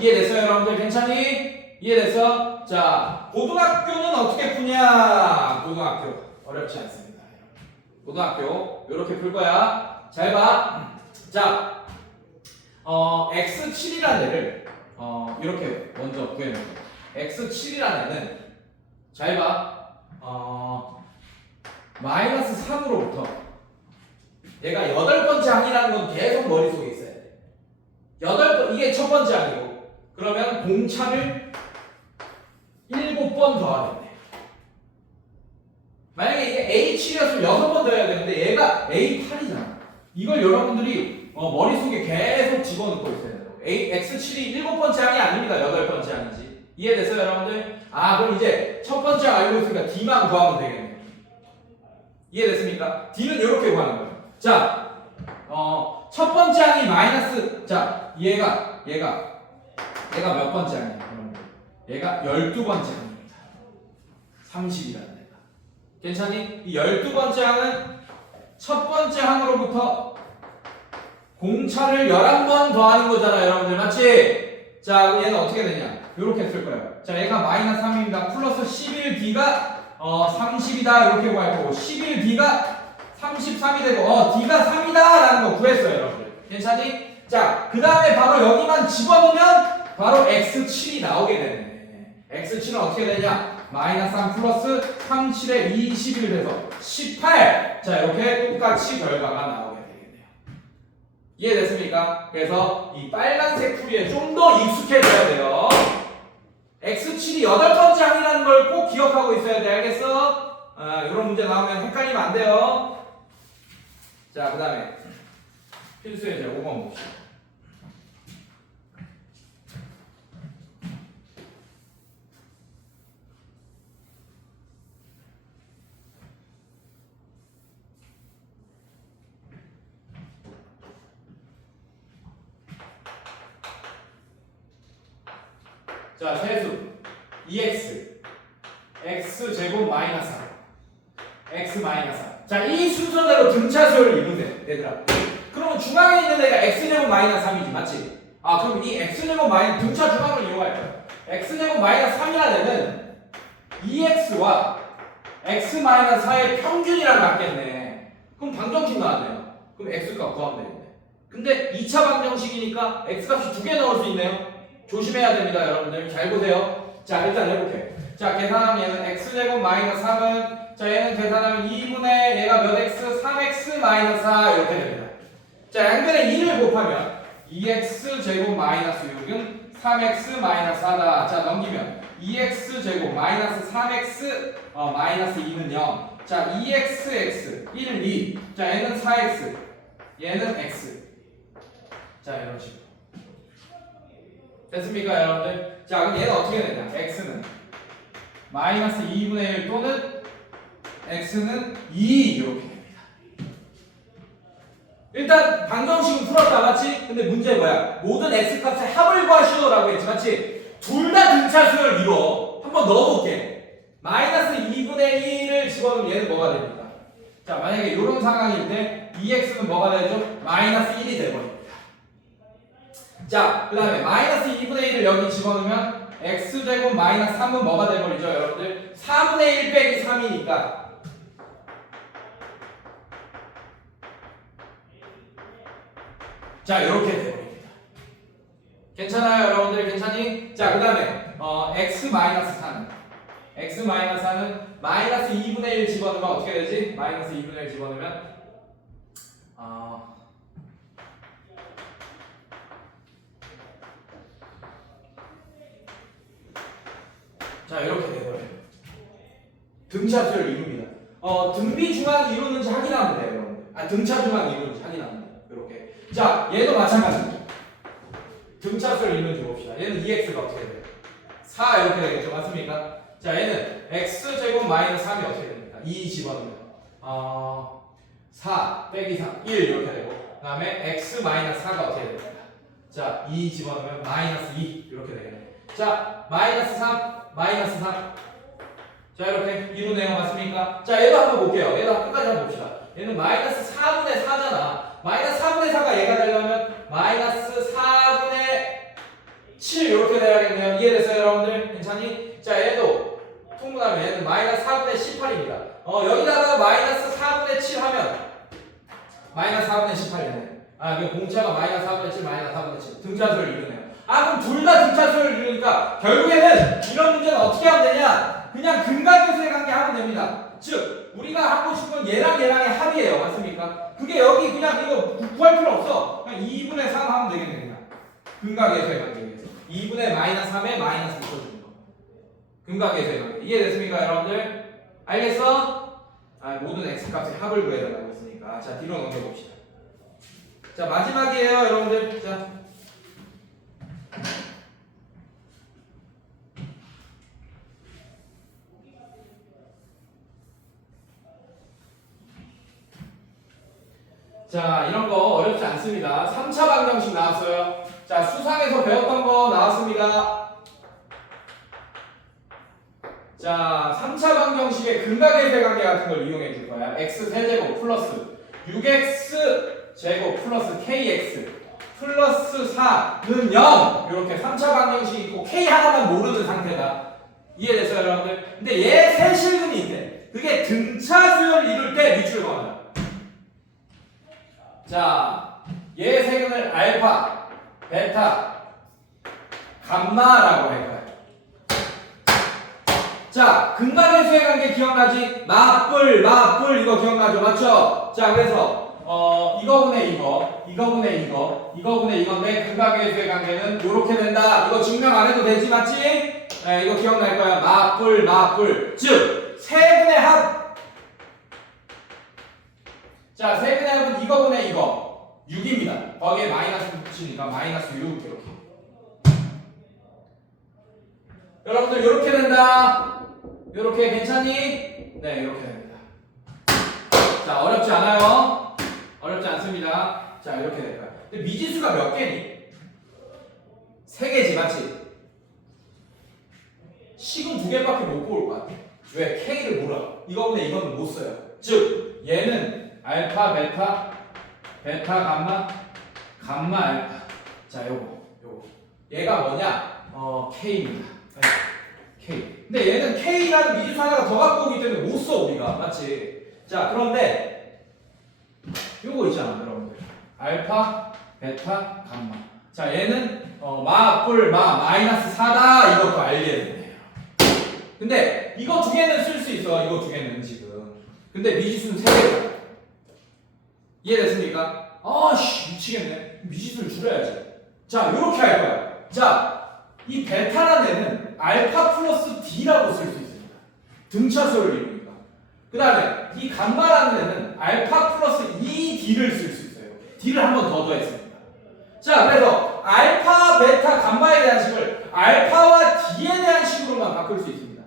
이해됐어요, 여러분들? 괜찮니? 이해됐어? 자, 고등학교는 어떻게 푸냐? 고등학교 어렵지 않습니다. 고등학교 이렇게 풀 거야. 잘 봐. 자, x7이라는 애를 이렇게 먼저 구해놓은 거야. x7이라는 애는 잘 봐. 마이너스 3으로부터 얘가 8번째 항이라는 건 계속 머릿속에 있어야 돼. 이게 첫 번째 항이고, 그러면 공차를 7번 더하겠네. 만약에 이게 A7이었으면 6번 더해야 되는데 얘가 A8이잖아. 이걸 여러분들이 머릿속에 계속 집어넣고 있어야 돼요. X7이 7번째 항이 아닙니다. 8번째 항이지. 이해됐어요, 여러분들? 아, 그럼 이제 첫 번째 항 알고 있으니까 D만 구하면 되겠네. 이해됐습니까? D는 이렇게 구하는 거예요. 자, 첫 번째 항이 마이너스, 자, 얘가 몇 번째 항이야? 얘가 12번째 항입니다. 30이라는 애가. 괜찮니? 이 12번째 항은 첫 번째 항으로부터 공차를 11번 더하는 거잖아요, 여러분들. 맞지? 자, 그럼 얘는 어떻게 되냐? 이렇게 쓸 거예요. 자, 얘가 마이너스 3입니다. 플러스 11D가 30이다. 이렇게 구할 거고, 11D가 33이 되고, D가 3이다. 라는 거 구했어요, 여러분들. 괜찮니? 자, 그 다음에 바로 여기만 집어넣으면 바로 X7이 나오게 되네. X7은 어떻게 되냐? 마이너스 3 플러스 3, 7에 21 돼서 18. 자, 이렇게 똑같이 결과가 나오게 되겠네요. 이해됐습니까? 그래서 이 빨간색 풀이에 좀 더 익숙해져야 돼요. X7이 8번째 항이라는 걸 꼭 기억하고 있어야 돼. 알겠어? 이런 문제 나오면 헷갈리면 안 돼요. 자, 그 다음에 필수의 제 5번 봅시다. 자, 세수 2x x제곱 마이너스 4 x 마이너스 4. 자, 이 순서대로 등차수를 이루세요, 얘들아. 그러면 중앙에 있는 애가 x제곱 마이너스 3이지, 맞지? 그럼 이 x제곱 마이너스 등차 중앙을 이용할 거야. x제곱 마이너스 3이라는 애는 2x와 x 마이너스 4의 평균이랑 같겠네. 그럼 방정식 나왔네요. 그럼 x값 구하면 되겠네. 근데 2차 방정식이니까 x값이 2개 넣을 수 있네요. 조심해야 됩니다, 여러분들. 잘 보세요. 자, 일단 해볼게요. 자, 계산하면 얘는 x제곱 마이너스 3은, 자, 얘는 계산하면 2분의 얘가 몇 x? 3x 마이너스 4 이렇게 됩니다. 자, 양변에 2를 곱하면 2x 제곱 마이너스 6은 3x 마이너스 4다. 자, 넘기면 2x 제곱 마이너스 3x 마이너스 2는 0. 자, 2xx 1, 2. 자, 얘는 4x, 얘는 x. 자, 이런 식으로. 됐습니까, 여러분들? 자, 그럼 얘는 어떻게 되냐? x는 마이너스 2분의 1 또는 x는 2 이렇게 됩니다. 일단 방정식은 풀었다, 맞지? 근데 문제 뭐야? 모든 x값의 합을 구하시오라고 했지, 맞지? 둘 다 등차수를 이뤄. 한번 넣어볼게. 마이너스 2분의 1을 집어넣으면 얘는 뭐가 됩니까? 자, 만약에 이런 상황일 때 2x는 뭐가 되죠? 마이너스 1이 돼버립니다. 자, 그 다음에 마이너스 2분의 1을 여기 집어넣으면 x제곱 마이너스 3은 뭐가 돼버리죠, 여러분들? 4분의 1 빼기 3이니까 자, 이렇게 돼버립니다. 괜찮아요, 여러분들? 괜찮니? 자, 그 다음에 x 마이너스 4는 마이너스 2분의 1 집어넣으면 어떻게 되지? 마이너스 2분의 1 집어넣으면 자, 이렇게 돼버려요. 등차수를 이룹니다. 등비 중앙 이루는지 확인하면 돼요, 여러분. 등차 중앙 이루는지 확인하면 돼요. 이렇게. 자, 얘도 마찬가지입니다. 등차수를 이루는지 봅시다. 얘는 2x가 어떻게 돼요? 4 이렇게 되겠죠, 맞습니까? 자, 얘는 x제곱 마이너스 3이 어떻게 됩니까? 2 집어넣으면 4 빼기 3, 1 이렇게 되고, 그 다음에 x 마이너스 4가 어떻게 됩니까? 자, 2 집어넣으면 마이너스 2 이렇게 되겠네. 자, 마이너스 3 마이너스 3. 자, 이렇게 이루네요, 맞습니까? 자, 얘도 한번 볼게요. 얘도 끝까지 한번 봅시다. 얘는 마이너스 4분의 4잖아. 마이너스 4분의 4가 얘가 되려면 마이너스 4분의 7 이렇게 돼야겠네요. 이해됐어요, 여러분들? 괜찮니? 자, 얘도 통분하면 얘는 마이너스 4분의 18입니다. 여기다가 마이너스 4분의 7 하면 마이너스 4분의 18이네. 그 공차가 마이너스 4분의 7 마이너스 4분의 7 등차수를 이루네요. 그럼 둘 다 등차수를 이루니까 결국에는 이런 문제는 어떻게 하면 되냐? 그냥 근각계수의 관계 하면 됩니다. 즉, 우리가 하고 싶은 얘랑 얘랑의 합이에요. 맞습니까? 그게 여기 그냥 이거 구할 필요 없어. 그냥 2분의 3 하면 되겠네, 그냥. 근각계수의 관계에서. 2분의 마이너스 3에 마이너스 붙여주는 거. 근각계수의 관계. 이해됐습니까, 여러분들? 알겠어? 모든 x값의 합을 구해달라고 했으니까. 자, 뒤로 넘겨봅시다. 자, 마지막이에요, 여러분들. 자. 자, 이런 거 어렵지 않습니다. 3차 방정식 나왔어요. 자, 수상에서 배웠던 거 나왔습니다. 자, 3차 방정식의 근각의 관계 같은 걸 이용해 줄 거야. x 세제곱 플러스 6x 제곱 플러스 kx 플러스 4는 0 이렇게 3차 방정식이 있고 k 하나만 모르는 상태다. 이해됐어요 여러분들? 근데 얘 세 실근이 있대. 그게 등차 수열을 이룰 때 밑줄 그어놔. 자, 얘 세근을 알파, 베타, 감마라고 할 거야. 자, 근각의 수의 관계 기억나지? 맞불 이거 기억나죠? 맞죠? 자, 그래서 이거분의 이거분의 이거분의 이건데 근각의 수의 관계는 이렇게 된다. 이거 증명 안 해도 되지, 맞지? 네, 이거 기억날 거야. 맞불. 즉, 세근의 합. 자, 세근의 합은 이거분의 이거 6입니다. 거기에 마이너스 붙이니까 마이너스 6 이렇게. 여러분들 이렇게 된다. 이렇게 괜찮니? 네, 이렇게 됩니다. 자, 어렵지 않아요? 어렵지 않습니다. 자, 이렇게 될 거야. 근데 미지수가 몇 개니? 3개지, 맞지? 식은 2개밖에 못 고를 것 같아. 왜? K를 몰라. 이거보다 이거는 못 써요. 즉, 얘는 알파, 베타, 감마, 알파. 자, 요거. 얘가 뭐냐? K입니다. 네. K. 근데 얘는 K라는 미지수 하나가 더 갖고 오기 때문에 못 써, 우리가. 맞지? 자, 그런데 요거 있잖아, 여러분들. 알파, 베타, 감마. 자, 얘는 마이너스 4다. 이것도 알게 되네요. 근데 이거 두 개는 쓸 수 있어. 이거 두 개는 지금. 근데 미지수는 3개다. 이해됐습니까? 미치겠네. 미지수를 줄여야지. 자, 요렇게 할 거야. 자, 이 베타라는 애는 알파 플러스 D라고 쓸 수 있습니다. 등차수를 이루니까. 그 다음에 이 감마라는 애는 알파 플러스 2D를 쓸 수 있어요. D를 한 번 더 더했습니다. 자, 그래서 알파, 베타, 감마에 대한 식을 알파와 D에 대한 식으로만 바꿀 수 있습니다.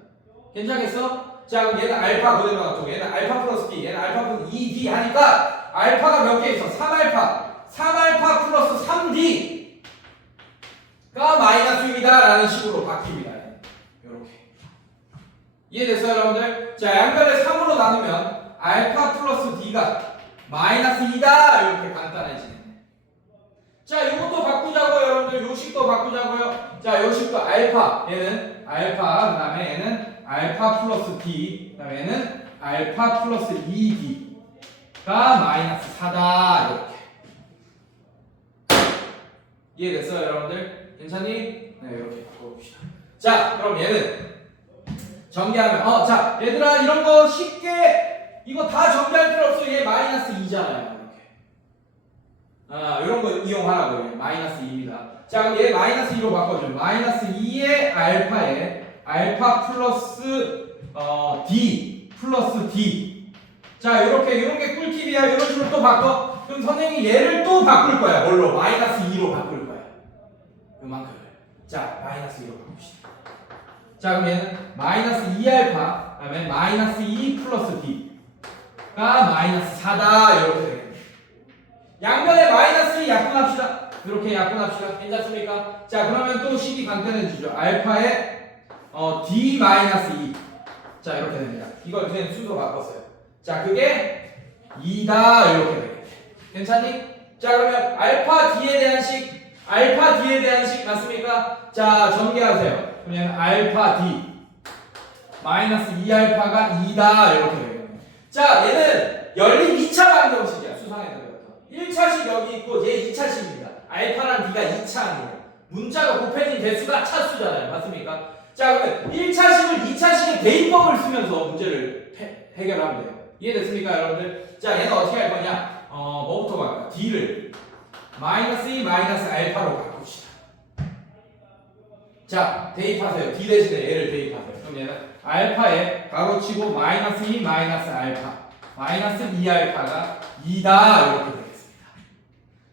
괜찮겠어? 자, 그럼 얘는 알파 그대로 놔두고 얘는 알파 플러스 D, 얘는 알파 플러스 2D 하니까 알파가 몇 개 있어? 3알파 플러스 3D가 마이너스 6이다 라는 식으로 바뀝니다. 이렇게. 이해됐어요 여러분들? 자, 양변을 3으로 나누면 알파 플러스 D가 마이너스 2다 이렇게 간단해지네. 자, 이것도 바꾸자고요 여러분들. 요식도 바꾸자고요. 자, 요식도 알파, 얘는 알파, 그 다음에 얘는 알파 플러스 D, 그 다음에 얘는 알파 플러스 2D가 마이너스 4다 이렇게. 이해됐어요 여러분들? 괜찮니? 네, 이렇게 바꿔봅시다. 자, 그럼 얘는 전개하면 자, 얘들아 이런 거 쉽게 이거 다 전개할 필요 없어. 얘 마이너스 2잖아요. 이런 거 이용하라고요. 마이너스 2입니다. 자, 그럼 얘 마이너스 2로 바꿔줘요. 마이너스 2의 알파에 알파 플러스 D 플러스 D. 자, 이런 게 꿀팁이야. 이런 식으로 또 바꿔. 그럼 선생님이 얘를 또 바꿀 거야. 뭘로? 마이너스 2로 바꿀 거야. 요만큼. 자, 마이너스 2로 바꿉시다. 자, 그럼 얘는 마이너스 2알파, 그 다음에 마이너스 2 플러스 D가 마이너스 4다. 이렇게 되겠네. 양변에 마이너스 2 약분합시다. 이렇게 약분합시다. 괜찮습니까? 자, 그러면 또 식이 간단해지죠. 알파에 D 마이너스 2. 자, 이렇게 됩니다. 이걸 그냥 수로 바꿨어요. 자, 그게 2다. 이렇게 되겠네. 괜찮니? 자, 그러면 알파 D에 대한 식 맞습니까? 자, 전개하세요. 그러면 알파 D 마이너스 2알파가 2다. 이렇게 되겠네. 자, 얘는 열린 2차 방정식이야. 수상에 들어갔다. 1차식 여기 있고 얘 2차식입니다. 알파랑 D가 2차입니다. 문자가 곱해진 개수가 차수잖아요. 맞습니까? 자, 그러면 1차식을 2차식의 대입법을 쓰면서 문제를 해결하면 돼요. 이해됐습니까, 여러분들? 자, 얘는 어떻게 할 거냐? 뭐부터 갈까? D를 마이너스 2 마이너스 알파로 바꿉시다. 자, 대입하세요. D 대신에 얘를 대입하세요. 그럼 얘는 알파에 가로치고 마이너스 2 마이너스 알파 마이너스 2알파가 2다. 이렇게 되겠습니다.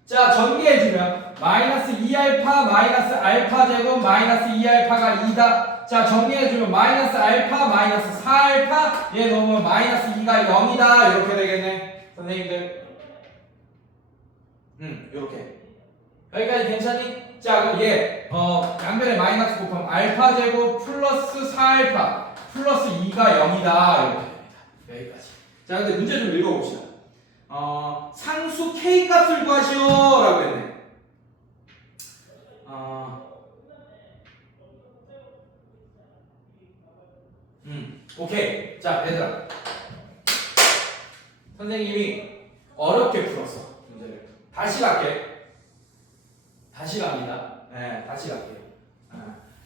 자, 전개해주면 마이너스 2알파 마이너스 알파 제곱 마이너스 2알파가 2다. 자, 정리해주면 마이너스 알파 마이너스 4알파 얘 넣으면 마이너스 2가 0이다. 이렇게 되겠네. 선생님들 요렇게 여기까지 괜찮니? 자, 그럼 얘 양변에 마이너스 곱하면 알파 제곱 플러스 4알파 플러스 2가 0이다 이렇게 됩니다. 여기까지. 자, 근데 문제 좀 읽어봅시다. 상수 k 값을 구하시오라고 했네. 오케이. 자, 얘들아. 선생님이 어렵게 풀었어 문제를. 다시 갈게. 다시 갑니다. 네, 다시 갈게요.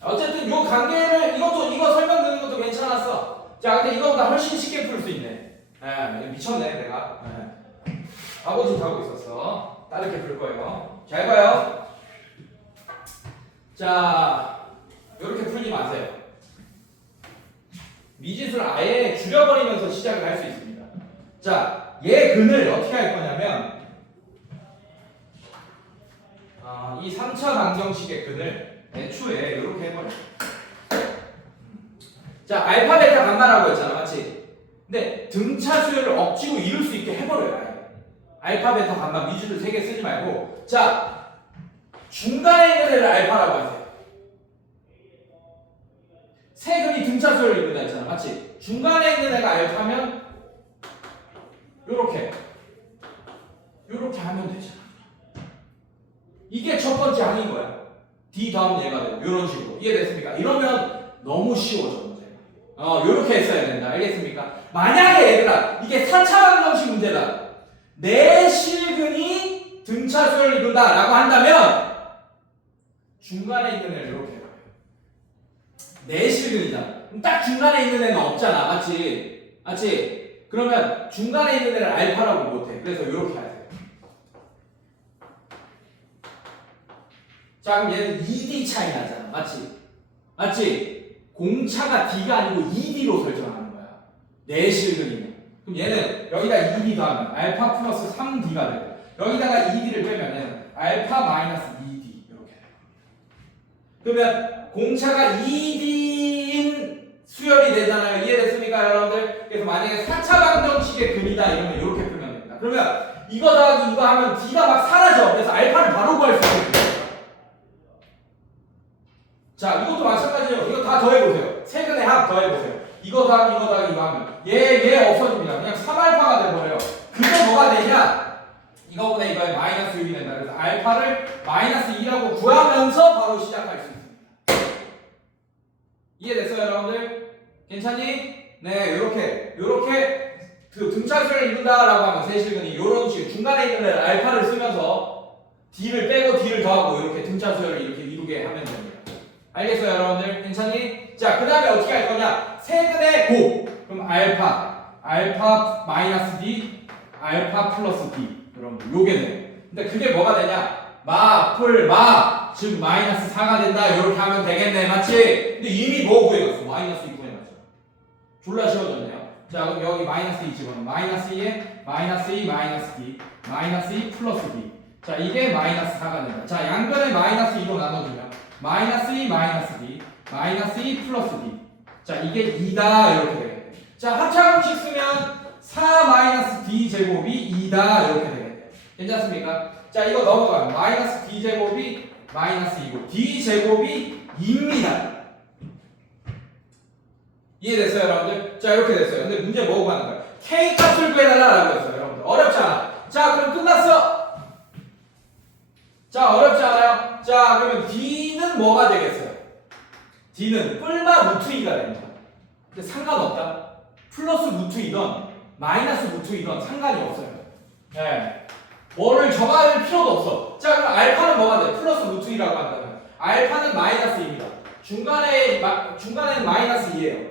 어쨌든 요 관계를 이거 설명드리는 것도 괜찮았어. 자, 근데 이거보다 훨씬 쉽게 풀 수 있네. 미쳤네 내가. 바보 짓 하고 있었어. 다르게 풀 거예요. 잘 봐요. 자, 이렇게 풀지 마세요. 미짓을 아예 줄여버리면서 시작을 할 수 있습니다. 자, 얘 근을 어떻게 할 거냐면 이 3차 방정식의 근을 애초에 이렇게 해버려. 자, 알파 베타 감마라고 했잖아, 맞지? 근데 등차 수열을 억지로 이룰 수 있게 해버려요. 아예. 알파 베타 감마 미주를 3개 쓰지 말고, 자, 중간에 있는 애를 알파라고 하세요. 세 근이 등차 수열을 이룬다 했잖아, 맞지? 중간에 있는 애가 알파면 요렇게 하면 되잖아. 이게 첫 번째 항인 거야. D 더하면 얘가 되고 이런 식으로. 이해됐습니까? 이러면 너무 쉬워져 문제가. 요렇게 했어야 된다. 알겠습니까? 만약에 얘들아 이게 4차 방정식 문제다. 내 실근이 등차 수열을 이룬다 라고 한다면 중간에 있는 애를 이렇게 해봐요. 내 실근이잖아. 그럼 딱 중간에 있는 애는 없잖아. 맞지? 맞지? 그러면 중간에 있는 애를 알파라고 못해. 그래서 이렇게 해야 돼. 자, 그럼 얘는 2D 차이 나잖아. 맞지? 맞지? 공차가 D가 아니고 2D로 설정하는 거야. 내 실근이면. 그럼 얘는 여기다 2D 더하면 알파 플러스 3D가 되고 여기다가 2D를 빼면은 알파 마이너스 2D 이렇게 돼요. 그러면 공차가 2D인 수열이 되잖아요. 이해됐습니까, 여러분들? 그래서 만약에 4차 방정식의 근이다 이러면 이렇게 풀면 됩니다. 그러면 이거 더하기 이거 하면 D가 막 사라져. 그래서 알파를 바로 구할 수 있거든요. 자, 이것도 마찬가지예요. 이거 다 더해보세요. 세근의 합 더해보세요. 이거 더하기 이거 더하기 이거 하면 얘 없어집니다. 그냥 3알파가 돼버려요. 그게 뭐가 되냐? 이거보다 이거에 마이너스 6이 된다. 그래서 알파를 마이너스 2라고 구하면서 바로 시작할 수 있습니다. 이해됐어요, 여러분들? 괜찮니? 네, 요렇게 그 등차수를 이룬다라고 하면 세실근이 요런 식으로 중간에 있는 애를 알파를 쓰면서 D를 빼고 D를 더하고 이렇게 등차수열을 이렇게 이루게 하면 됩니다. 알겠어요, 여러분들? 괜찮니? 자, 그 다음에 어떻게 할 거냐? 세근의 곱. 그럼 알파 마이너스 D, 알파 플러스 D. 여러분들, 요게 돼요. 근데 그게 뭐가 되냐? 즉 마이너스 4가 된다. 이렇게 하면 되겠네, 맞지? 근데 이미 뭐 구해놨어? 마이너스 2 구해놨죠. 졸라 쉬워졌네요. 자, 그럼 여기 마이너스 2 집어넣어. 마이너스 2에 마이너스 2 마이너스 D, 마이너스 2 플러스 D. 자, 이게 마이너스 4가 된다. 자, 양변에 마이너스 2로 나눠주면 마이너스 2 마이너스 D, 마이너스 2 플러스 D. 자, 이게 2다 이렇게 되겠네. 자, 합차공식 쓰면 4 마이너스 D 제곱이 2다 이렇게 되겠네. 괜찮습니까? 자, 이거 넘어가면 마이너스 D 제곱이 마이너스 2고 D 제곱이 2입니다. 이해됐어요, 여러분들? 자, 이렇게 됐어요. 근데 문제 뭐고 하는 거야? K 값을 구해달라고 했어요, 여러분들. 어렵잖아. 자, 그럼 끝났어. 자, 어렵지 않아요? 자, 그러면 D는 뭐가 되겠어요? D는 뿔마 루트 2가 됩니다. 근데 상관없다. 플러스 루트 2던 마이너스 루트 2던 상관이 없어요. 네. 뭐를 정할 필요도 없어. 자, 그럼 알파는 뭐가 돼? 플러스 루트 2라고 한다면 알파는 마이너스 2입니다. 중간에는 마이너스 2예요.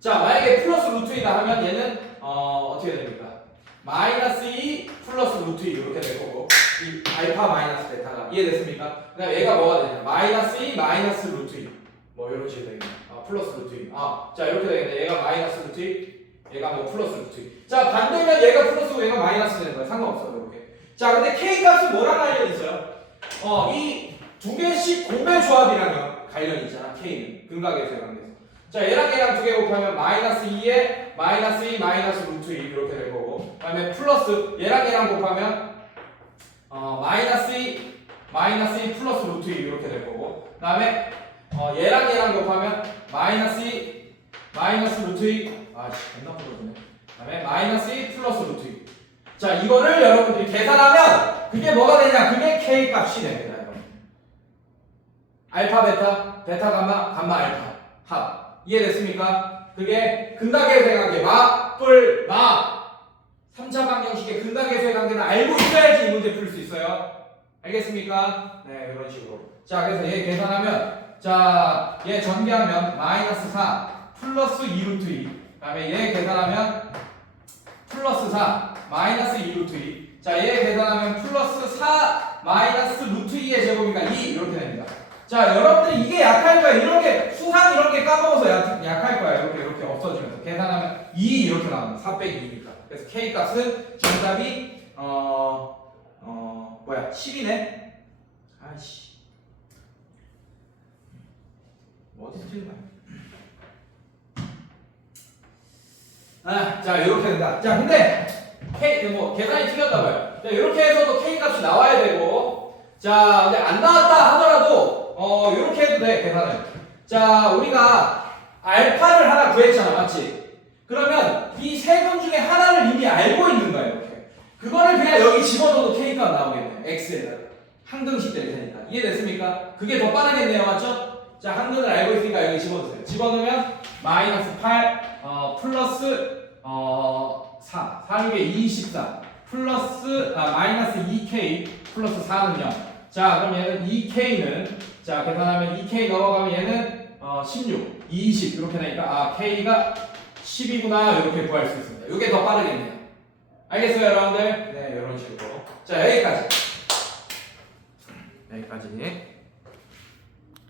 자, 만약에 플러스 루트 2다 하면 얘는 어떻게 됩니까? 마이너스 2 플러스 루트 2 이렇게 될 거고 이 알파 마이너스 베타가 이해됐습니까? 그다음 얘가 뭐가 되냐? 마이너스 2 마이너스 루트 2 뭐 이런 식으로 되겠네. 플러스 루트 2. 자, 이렇게 되겠네. 얘가 마이너스 루트 2, 얘가 뭐 플러스 루트 2. 자, 반대면 얘가 플러스고 얘가 마이너스 되는 거야. 상관없어. 이렇게. 자, 근데 K 값은 뭐랑 관련이 있어요? 이 두 개씩 곱의 조합이랑 관련이 있잖아. K는 근각에서의 관계에서. 자, 얘랑 두 개 곱하면 마이너스 2에 마이너스 2 마이너스 루트 2 이렇게 될 거고, 그다음에 플러스 얘랑 곱하면 마이너스 2 마이너스 2 플러스 루트 2 이렇게 될 거고, 그다음에 얘랑 곱하면 마이너스 2 마이너스 루트 2 아씨 겁나 풀어주네. 그다음에 마이너스 2 플러스 루트 2. 자 이거를 여러분들이 계산하면 그게 뭐가 되냐? 그게 k 값이 됩니다. 여러분. 알파 베타 베타 감마 감마 알파 합 이해됐습니까? 그게 근다계수의 관계 마뿔 마 3차 방정식의 근다계수의 관계는 알고 있어야지 이 문제 풀 수 있어요. 알겠습니까? 네 이런 식으로. 자 그래서 얘 계산하면 자 얘 전개하면 마이너스 4 플러스 2 루트 2. 그 다음에 얘 계산하면 플러스 4 마이너스 2 루트 2. 자 얘 계산하면 플러스 4 마이너스 루트 2의 제곱이니까 2 이렇게 됩니다. 자 여러분들이 이게 약할 거예요. 이런 게 수상 이런 게 까먹어서 약할 거예요. 이렇게 없어지면서 계산하면 2 이렇게 나옵니다. 4 빼기 2니까. 그래서 k 값은 정답이 10이네. 아이씨. 어디서 틀린 거야? 자 이렇게 된다. 자 근데 k 뭐 계산이 틀렸다고요. 자 이렇게 해서도 k 값이 나와야 되고, 자 근데 안 나왔다 하더라도 이렇게 해도 돼 계산을. 자 우리가 알파를 하나 구했잖아, 맞지? 그러면 이 세 번 중에 하나를 이미 알고 있는 거야 이렇게. 그거를 그냥 여기 집어넣어도 k 값 나오겠네. x에다가 항등식 될 테니까. 이해됐습니까? 그게 더 빠르겠네요, 맞죠? 자 항등을 알고 있으니까 여기 집어넣으세요. 집어넣으면 마이너스 8 플러스 4 4 6에 24 플러스 마이너스 2k 플러스 4는 0. 자 그럼 얘는 2k는 자 계산하면 2k 넘어가면 얘는 16 20 이렇게 되니까 k가 10이구나 이렇게 구할 수 있습니다. 이게 더 빠르겠네요. 알겠어요 여러분들? 네 이런 식으로